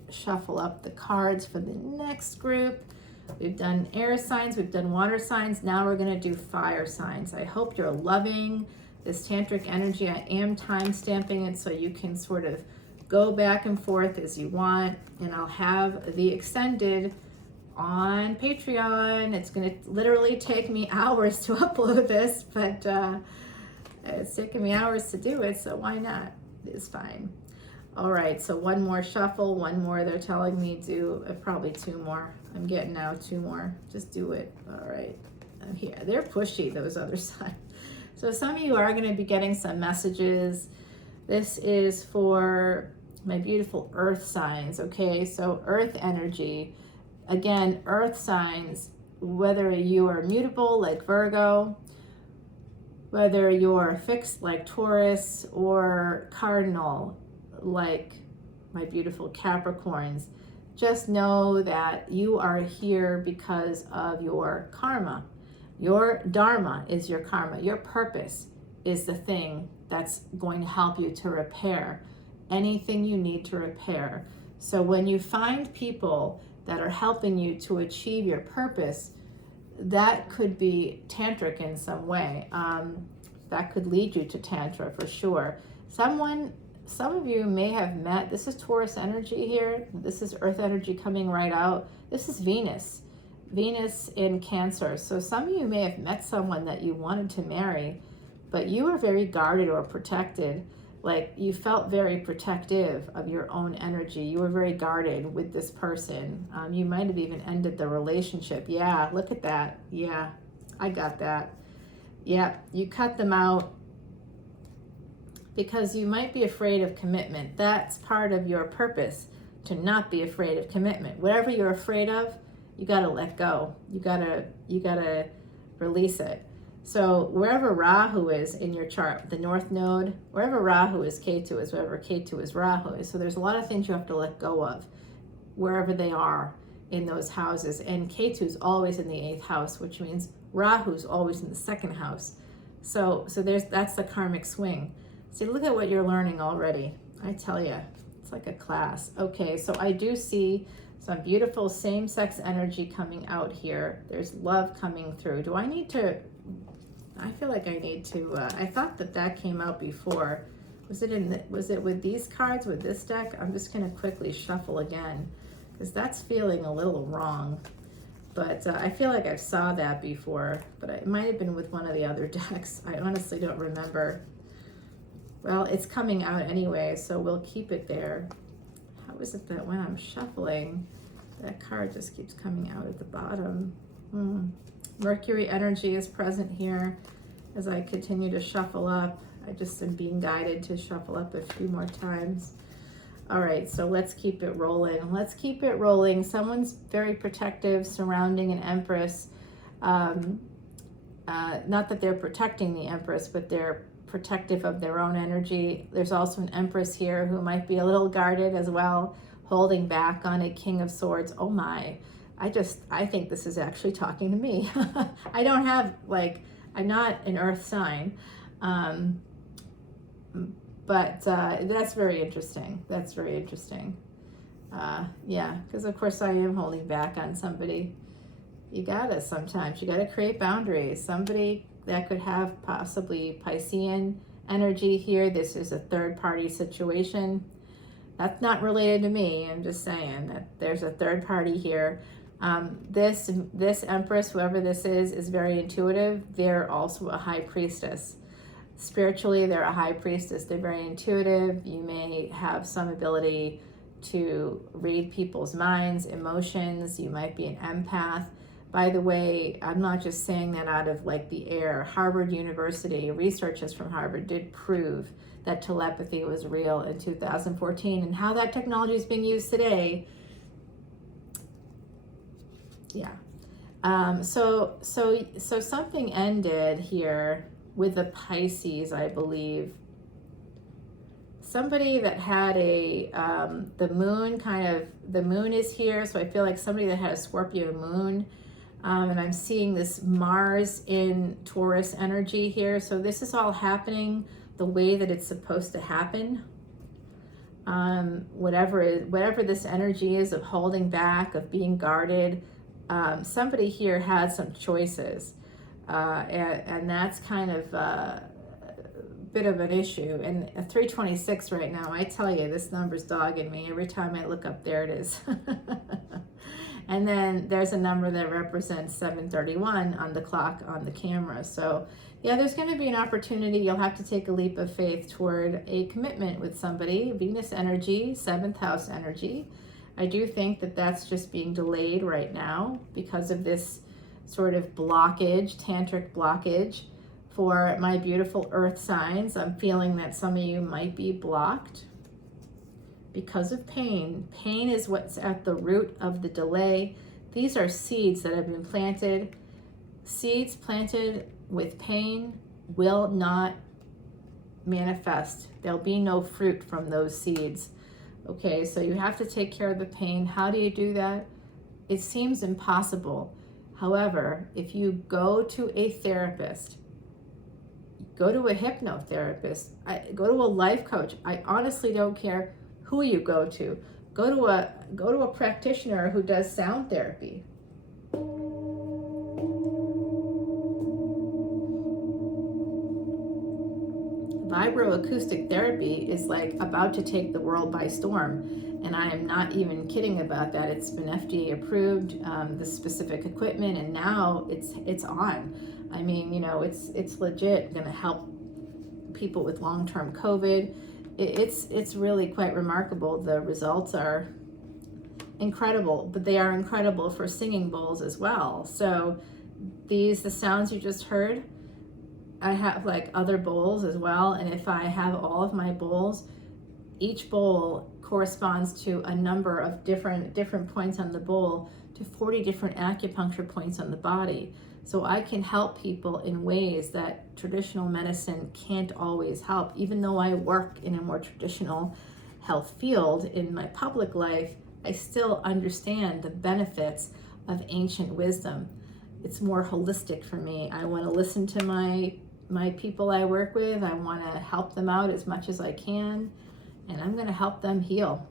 shuffle up the cards for the next group. We've done air signs, we've done water signs. Now we're going to do fire signs. I hope you're loving this tantric energy. I am time stamping it so you can sort of go back and forth as you want, and I'll have the extended on Patreon. It's going to literally take me hours to upload this, but it's taken me hours to do it, so why not? It's fine. All right, so one more shuffle, one more. They're telling me do probably two more. I'm getting now two more. Just do it. All right. Here, they're pushy, those other sides. So some of you are going to be getting some messages. This is for my beautiful earth signs, okay? So earth energy. Again, earth signs, whether you are mutable like Virgo, whether you're fixed like Taurus, or cardinal like my beautiful Capricorns, just know that you are here because of your karma. Your dharma is your karma. Your purpose is the thing that's going to help you to repair anything you need to repair. So when you find people that are helping you to achieve your purpose, that could be tantric in some way. That could lead you to tantra for sure. Some of you may have met, this is Taurus energy here. This is earth energy coming right out. This is Venus in Cancer. So some of you may have met someone that you wanted to marry, but you were very guarded or protected. Like you felt very protective of your own energy. You were very guarded with this person. You might have even ended the relationship. Yeah, look at that. Yeah, I got that. Yeah, you cut them out because you might be afraid of commitment. That's part of your purpose, to not be afraid of commitment. Whatever you're afraid of, you got to let go. You got to release it. So wherever Rahu is in your chart, the North Node, wherever Rahu is, Ketu is, wherever Ketu is, Rahu is. So there's a lot of things you have to let go of, wherever they are in those houses. And Ketu's always in the 8th house, which means Rahu's always in the 2nd house. So that's the karmic swing. See, look at what you're learning already. I tell you, it's like a class. Okay, so I do see some beautiful same-sex energy coming out here. There's love coming through. Do I need to, I feel like I need to, I thought that came out before. Was it with these cards, with this deck? I'm just gonna quickly shuffle again, because that's feeling a little wrong. But I feel like I saw that before, but it might have been with one of the other decks. I honestly don't remember. Well, it's coming out anyway, so we'll keep it there. How is it that when I'm shuffling, that card just keeps coming out at the bottom? Mercury energy is present here as I continue to shuffle up. I just am being guided to shuffle up a few more times. All right, so let's keep it rolling. Let's keep it rolling. Someone's very protective surrounding an Empress. Not that they're protecting the Empress, but they're protective of their own energy. There's also an Empress here who might be a little guarded as well, holding back on a King of Swords. Oh my, I think this is actually talking to me. I don't have, I'm not an earth sign, but that's very interesting. That's very interesting. Yeah, because of course I am holding back on somebody. You gotta sometimes, you gotta create boundaries. Somebody that could have possibly Piscean energy here. This is a third party situation. That's not related to me. I'm just saying that there's a third party here. This Empress, whoever this is very intuitive. They're also a high priestess. Spiritually, they're a high priestess. They're very intuitive. You may have some ability to read people's minds, emotions. You might be an empath. By the way, I'm not just saying that out of the air. Harvard University, researchers from Harvard did prove that telepathy was real in 2014, and how that technology is being used today. Yeah. So something ended here with the Pisces, I believe. Somebody that had the moon is here, so I feel like somebody that had a Scorpio moon. And I'm seeing this Mars in Taurus energy here. So this is all happening the way that it's supposed to happen. Whatever this energy is of holding back, of being guarded, somebody here had some choices. And that's kind of a bit of an issue. And 326 right now, I tell you, this number's dogging me. Every time I look up, there it is. And then there's a number that represents 731 on the clock on the camera. So yeah, there's going to be an opportunity. You'll have to take a leap of faith toward a commitment with somebody. Venus energy, 7th house energy. I do think that that's just being delayed right now because of this sort of blockage, tantric blockage for my beautiful earth signs. I'm feeling that some of you might be blocked because of pain. Pain is what's at the root of the delay. These are seeds that have been planted. Seeds planted with pain will not manifest. There'll be no fruit from those seeds. Okay, so you have to take care of the pain. How do you do that? It seems impossible. However, if you go to a therapist, go to a hypnotherapist, go to a life coach, I honestly don't care who you go to. Go to a practitioner who does sound therapy. Vibroacoustic therapy is like about to take the world by storm, and I am not even kidding about that. It's been FDA approved, the specific equipment, and now it's on. I mean, you know, it's legit going to help people with long-term COVID. It's really quite remarkable. The results are incredible, but they are incredible for singing bowls as well. So the sounds you just heard, I have like other bowls as well, and if I have all of my bowls, each bowl corresponds to a number of different points on the bowl to 40 different acupuncture points on the body. So I can help people in ways that traditional medicine can't always help. Even though I work in a more traditional health field in my public life, I still understand the benefits of ancient wisdom. It's more holistic for me. I want to listen to my people I work with. I want to help them out as much as I can, and I'm going to help them heal.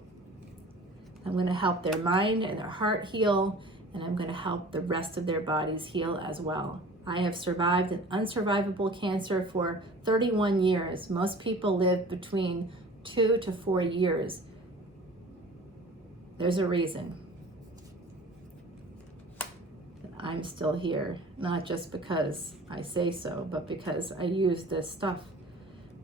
I'm going to help their mind and their heart heal, and I'm going to help the rest of their bodies heal as well. I have survived an unsurvivable cancer for 31 years. Most people live between 2 to 4 years. There's a reason I'm still here, not just because I say so, but because I use this stuff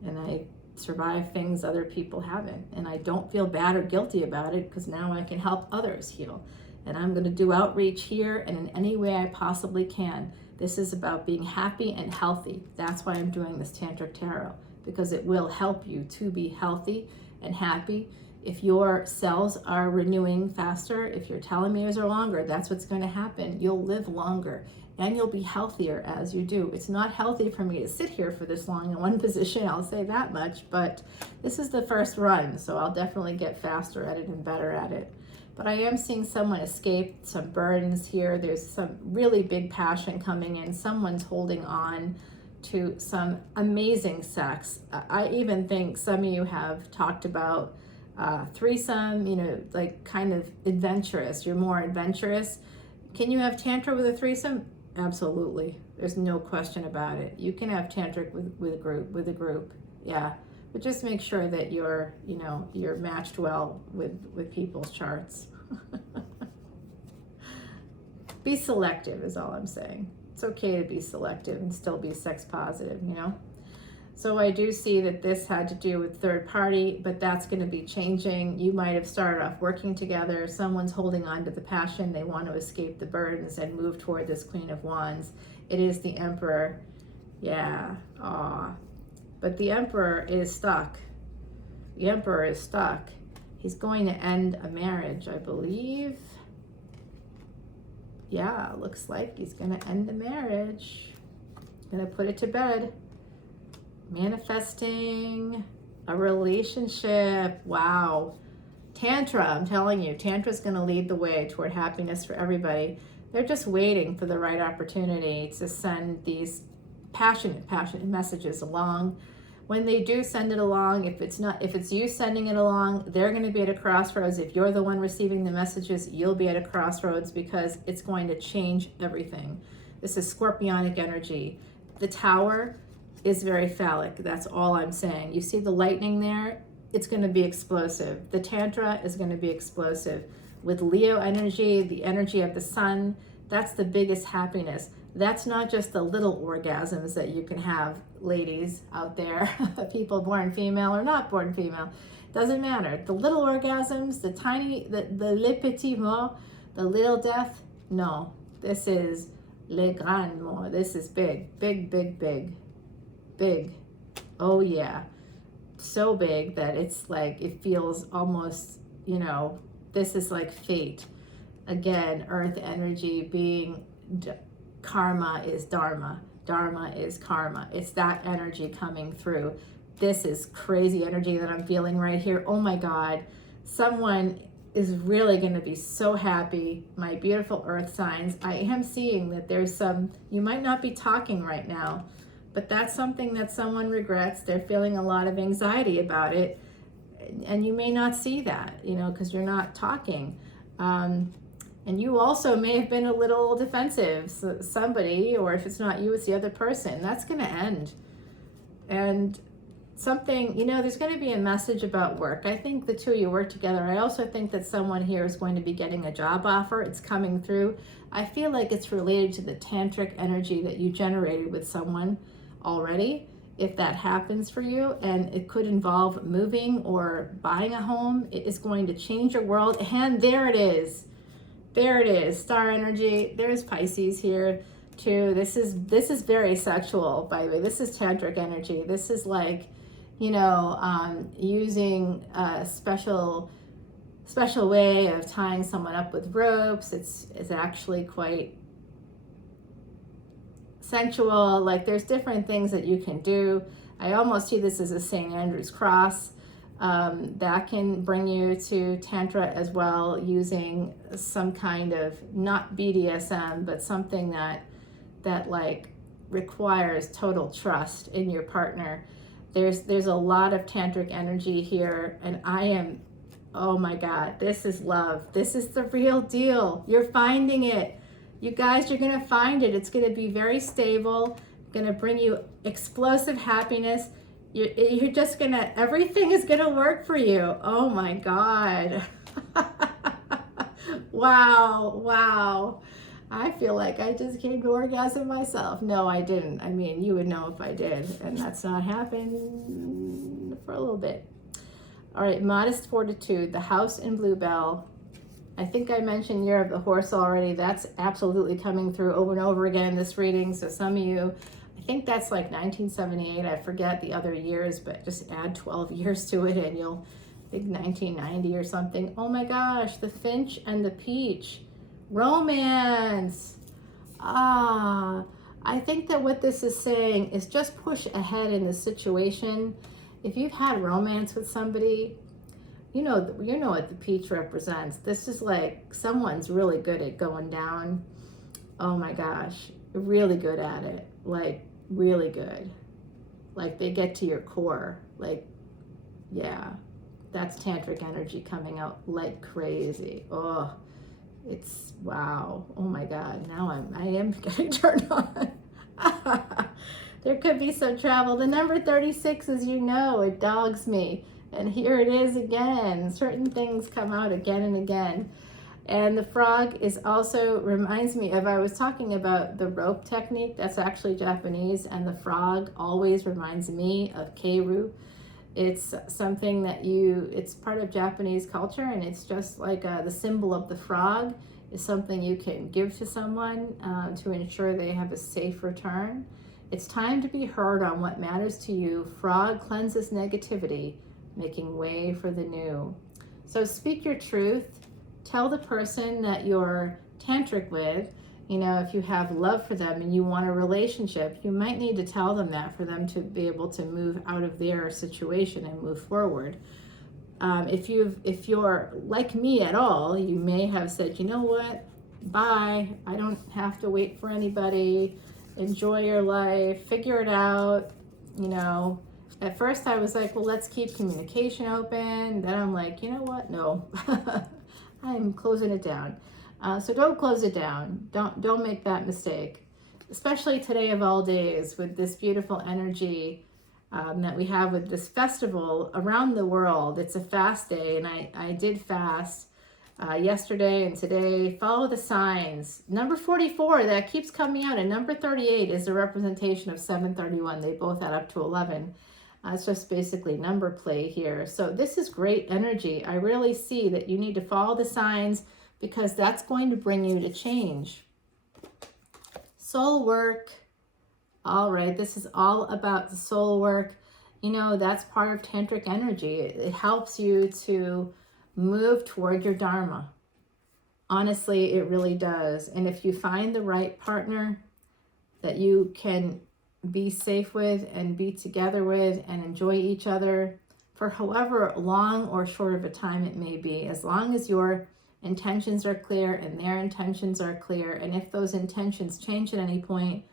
and I survive things other people haven't. And I don't feel bad or guilty about it because now I can help others heal. And I'm going to do outreach here and in any way I possibly can. This is about being happy and healthy. That's why I'm doing this Tantric Tarot, because it will help you to be healthy and happy. If your cells are renewing faster, if your telomeres are longer, that's what's going to happen. You'll live longer and you'll be healthier as you do. It's not healthy for me to sit here for this long in one position, I'll say that much, but this is the first run, so I'll definitely get faster at it and better at it. But I am seeing someone escape some burdens here. There's some really big passion coming in. Someone's holding on to some amazing sex. I even think some of you have talked about threesome, you know, like kind of adventurous. You're more adventurous. Can you have tantra with a threesome? Absolutely. There's no question about it. You can have tantric with a group. Yeah. But just make sure that you're matched well with people's charts. Be selective is all I'm saying. It's okay to be selective and still be sex positive, you know? So I do see that this had to do with third party, but that's going to be changing. You might have started off working together. Someone's holding on to the passion. They want to escape the burdens and move toward this Queen of Wands. It is the Emperor. Yeah. Aw. But the Emperor is stuck. The Emperor is stuck. He's going to end a marriage, I believe. Yeah, looks like he's going to end the marriage. Going to put it to bed. Manifesting a relationship. Wow. Tantra, I'm telling you, Tantra's going to lead the way toward happiness for everybody. They're just waiting for the right opportunity to send these passionate messages along. When they do send it along, if it's you sending it along, they're going to be at a crossroads. If you're the one receiving the messages, you'll be at a crossroads because it's going to change everything. This is scorpionic energy. The Tower is very phallic. That's all I'm saying. You see the lightning there? It's going to be explosive. The Tantra is going to be explosive. with Leo energy, the energy of the sun, that's the biggest happiness. That's not just the little orgasms that you can have, ladies out there, people born female or not born female, doesn't matter. The little orgasms, the tiny, the le petit mort, the little death, no, this is le grand mort. This is big, big, big, big, big. Oh yeah, so big that it's like, it feels almost, you know, this is like fate. Again, earth energy being karma is dharma. Dharma is karma. It's that energy coming through. This is crazy energy that I'm feeling right here. Oh my God, someone is really going to be so happy. My beautiful earth signs, I am seeing that there's some, you might not be talking right now, but that's something that someone regrets. They're feeling a lot of anxiety about it. And you may not see that, you know, because you're not talking. And you also may have been a little defensive. So somebody, or if it's not you, it's the other person. That's going to end. And something, you know, there's going to be a message about work. I think the two of you work together. I also think that someone here is going to be getting a job offer. It's coming through. I feel like it's related to the tantric energy that you generated with someone already, if that happens for you. And it could involve moving or buying a home. It is going to change your world. And there it is. There it is. Star energy. There's Pisces here too. This is very sexual, by the way. This is tantric energy. This is like, you know, using a special way of tying someone up with ropes. It's actually quite sensual. Like, there's different things that you can do. I almost see this as a St. Andrew's cross. That can bring you to Tantra as well, using some kind of, not BDSM, but something that like requires total trust in your partner. There's a lot of tantric energy here, and I am, oh my God, this is love. This is the real deal. You're finding it. You guys, you're gonna find it. It's gonna be very stable, gonna bring you explosive happiness. You're just gonna, everything is gonna work for you. Oh my God. Wow. I feel like I just came to orgasm myself. No, I didn't. I mean, you would know if I did, and that's not happened for a little bit. All right, modest fortitude, the house in Bluebell. I think I mentioned Year of the Horse already. That's absolutely coming through over and over again in this reading. So some of you, I think that's like 1978. I forget the other years, but just add 12 years to it and you'll think 1990 or something. Oh my gosh, the finch and the peach. Romance. I think that what this is saying is just push ahead in the situation. If you've had romance with somebody, you know what the peach represents. This is like someone's really good at going down. Oh my gosh, really good at it. Like really good. Like they get to your core. Like, yeah, that's tantric energy coming out like crazy. Oh, it's wow. Oh my God. Now I am getting turned on. There could be some travel. The number 36, as you know, it dogs me. And here it is again. Certain things come out again and again. And the frog is also reminds me of, I was talking about the rope technique. That's actually Japanese. And the frog always reminds me of Keiru. It's something that it's part of Japanese culture. And it's just like the symbol of the frog is something you can give to someone to ensure they have a safe return. It's time to be heard on what matters to you. Frog cleanses negativity, making way for the new. So speak your truth. Tell the person that you're tantric with, if you have love for them and you want a relationship, you might need to tell them that for them to be able to move out of their situation and move forward. If you're like me at all, you may have said, you know what, bye. I don't have to wait for anybody. Enjoy your life, figure it out. At first I was like, well, let's keep communication open. Then I'm like, you know what? No, I'm closing it down. So don't close it down. Don't make that mistake, especially today of all days with this beautiful energy that we have with this festival around the world. It's a fast day, and I did fast yesterday and today. Follow the signs. Number 44, that keeps coming out, and number 38 is a representation of 731. They both add up to 11. It's just basically number play here. So this is great energy. I really see that you need to follow the signs because that's going to bring you to change. Soul work. All right, this is all about the soul work. You know, that's part of tantric energy. It helps you to move toward your dharma. Honestly, it really does. And if you find the right partner that you can be safe with and be together with and enjoy each other for however long or short of a time it may be, as long as your intentions are clear and their intentions are clear, and if those intentions change at any point,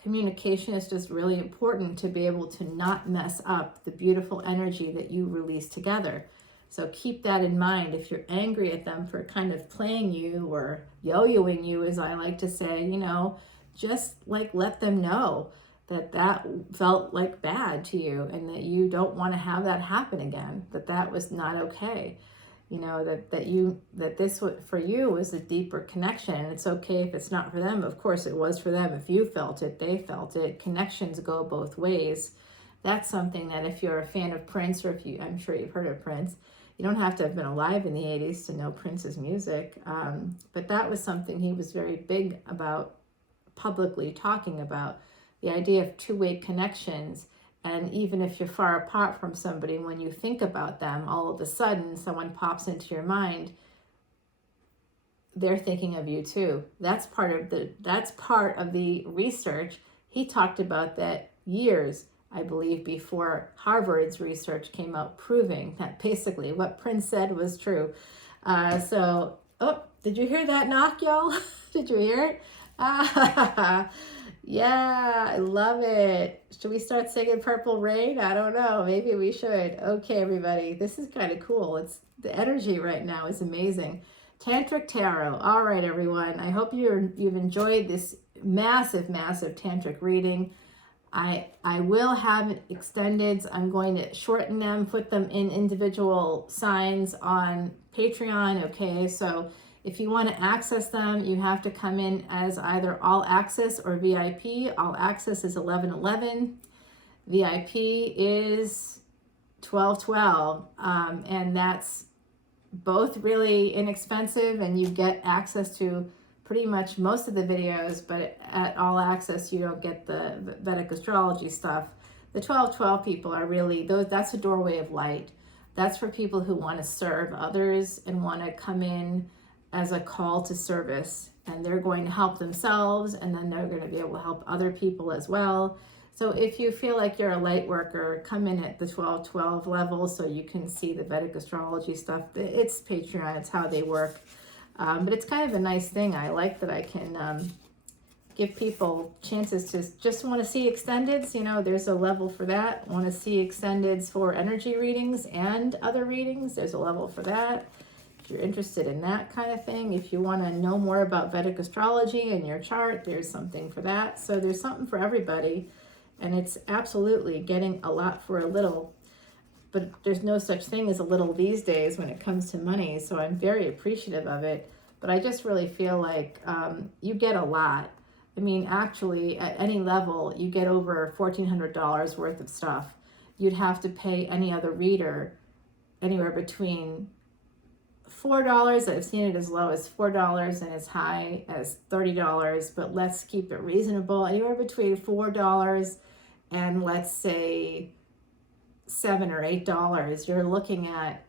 communication is just really important to be able to not mess up the beautiful energy that you release together. So keep that in mind. If you're angry at them for kind of playing you or yo-yoing you, as I like to say, you know, just like let them know that that felt like bad to you and that you don't want to have that happen again, that that was not okay. You know, that this for you was a deeper connection, and it's okay if it's not for them. Of course it was for them. If you felt it, they felt it. Connections go both ways. That's something that if you're a fan of Prince, or if you, I'm sure you've heard of Prince, you don't have to have been alive in the 80s to know Prince's music, but that was something he was very big about publicly talking about, the idea of two-way connections. And even if you're far apart from somebody, when you think about them, all of a sudden someone pops into your mind, they're thinking of you too. That's part of the research. He talked about that years, I believe, before Harvard's research came out proving that basically what Prince said was true. Oh, did you hear that knock, y'all? Did you hear it? Yeah, I love it. Should we start singing Purple Rain? I don't know. Maybe we should. Okay, everybody. This is kind of cool. It's the energy right now is amazing. Tantric Tarot. All right, everyone. I hope you've enjoyed this massive, massive tantric reading. I will have extendeds. I'm going to shorten them, put them in individual signs on Patreon. Okay, so if you want to access them, you have to come in as either all access or VIP. All access is 1111. VIP is 1212. And that's both really inexpensive, and you get access to pretty much most of the videos, but at all access, you don't get the Vedic astrology stuff. The 1212 people are really, that's a doorway of light. That's for people who want to serve others and want to come in as a call to service, and they're going to help themselves, and then they're going to be able to help other people as well. So if you feel like you're a light worker, come in at the 1212 level so you can see the Vedic astrology stuff. It's Patreon, it's how they work. But it's kind of a nice thing. I like that I can give people chances to just want to see extendeds. You know, there's a level for that. Want to see extendeds for energy readings and other readings, there's a level for that. If you're interested in that kind of thing, if you want to know more about Vedic astrology and your chart, there's something for that. So there's something for everybody, and it's absolutely getting a lot for a little. But there's no such thing as a little these days when it comes to money, so I'm very appreciative of it. But I just really feel like you get a lot. I mean, actually, at any level, you get over $1,400 worth of stuff. You'd have to pay any other reader anywhere between $4, I've seen it as low as $4 and as high as $30, but let's keep it reasonable. Anywhere between $4 and let's say $7 or $8, you're looking at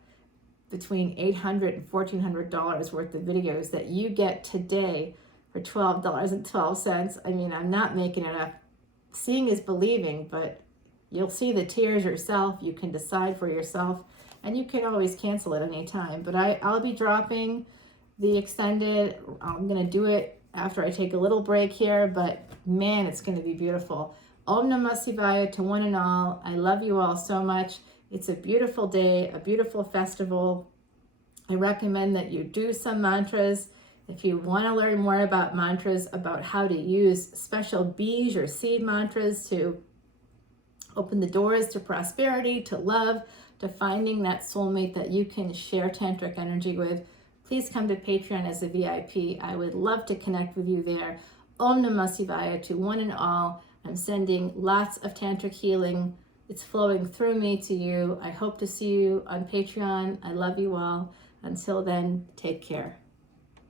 between $800 and $1,400 worth of videos that you get today for $12.12. I mean, I'm not making it up. Seeing is believing, but you'll see the tiers yourself. You can decide for yourself, and you can always cancel it any time. But I'll be dropping the extended. I'm going to do it after I take a little break here, but man, it's going to be beautiful. Om Namah Shivaya to one and all. I love you all so much. It's a beautiful day, a beautiful festival. I recommend that you do some mantras. If you want to learn more about mantras, about how to use special bij or seed mantras to open the doors to prosperity, to love, to finding that soulmate that you can share tantric energy with, please come to Patreon as a VIP. I would love to connect with you there. Om Namah Shivaya to one and all. I'm sending lots of tantric healing. It's flowing through me to you. I hope to see you on Patreon. I love you all. Until then, take care.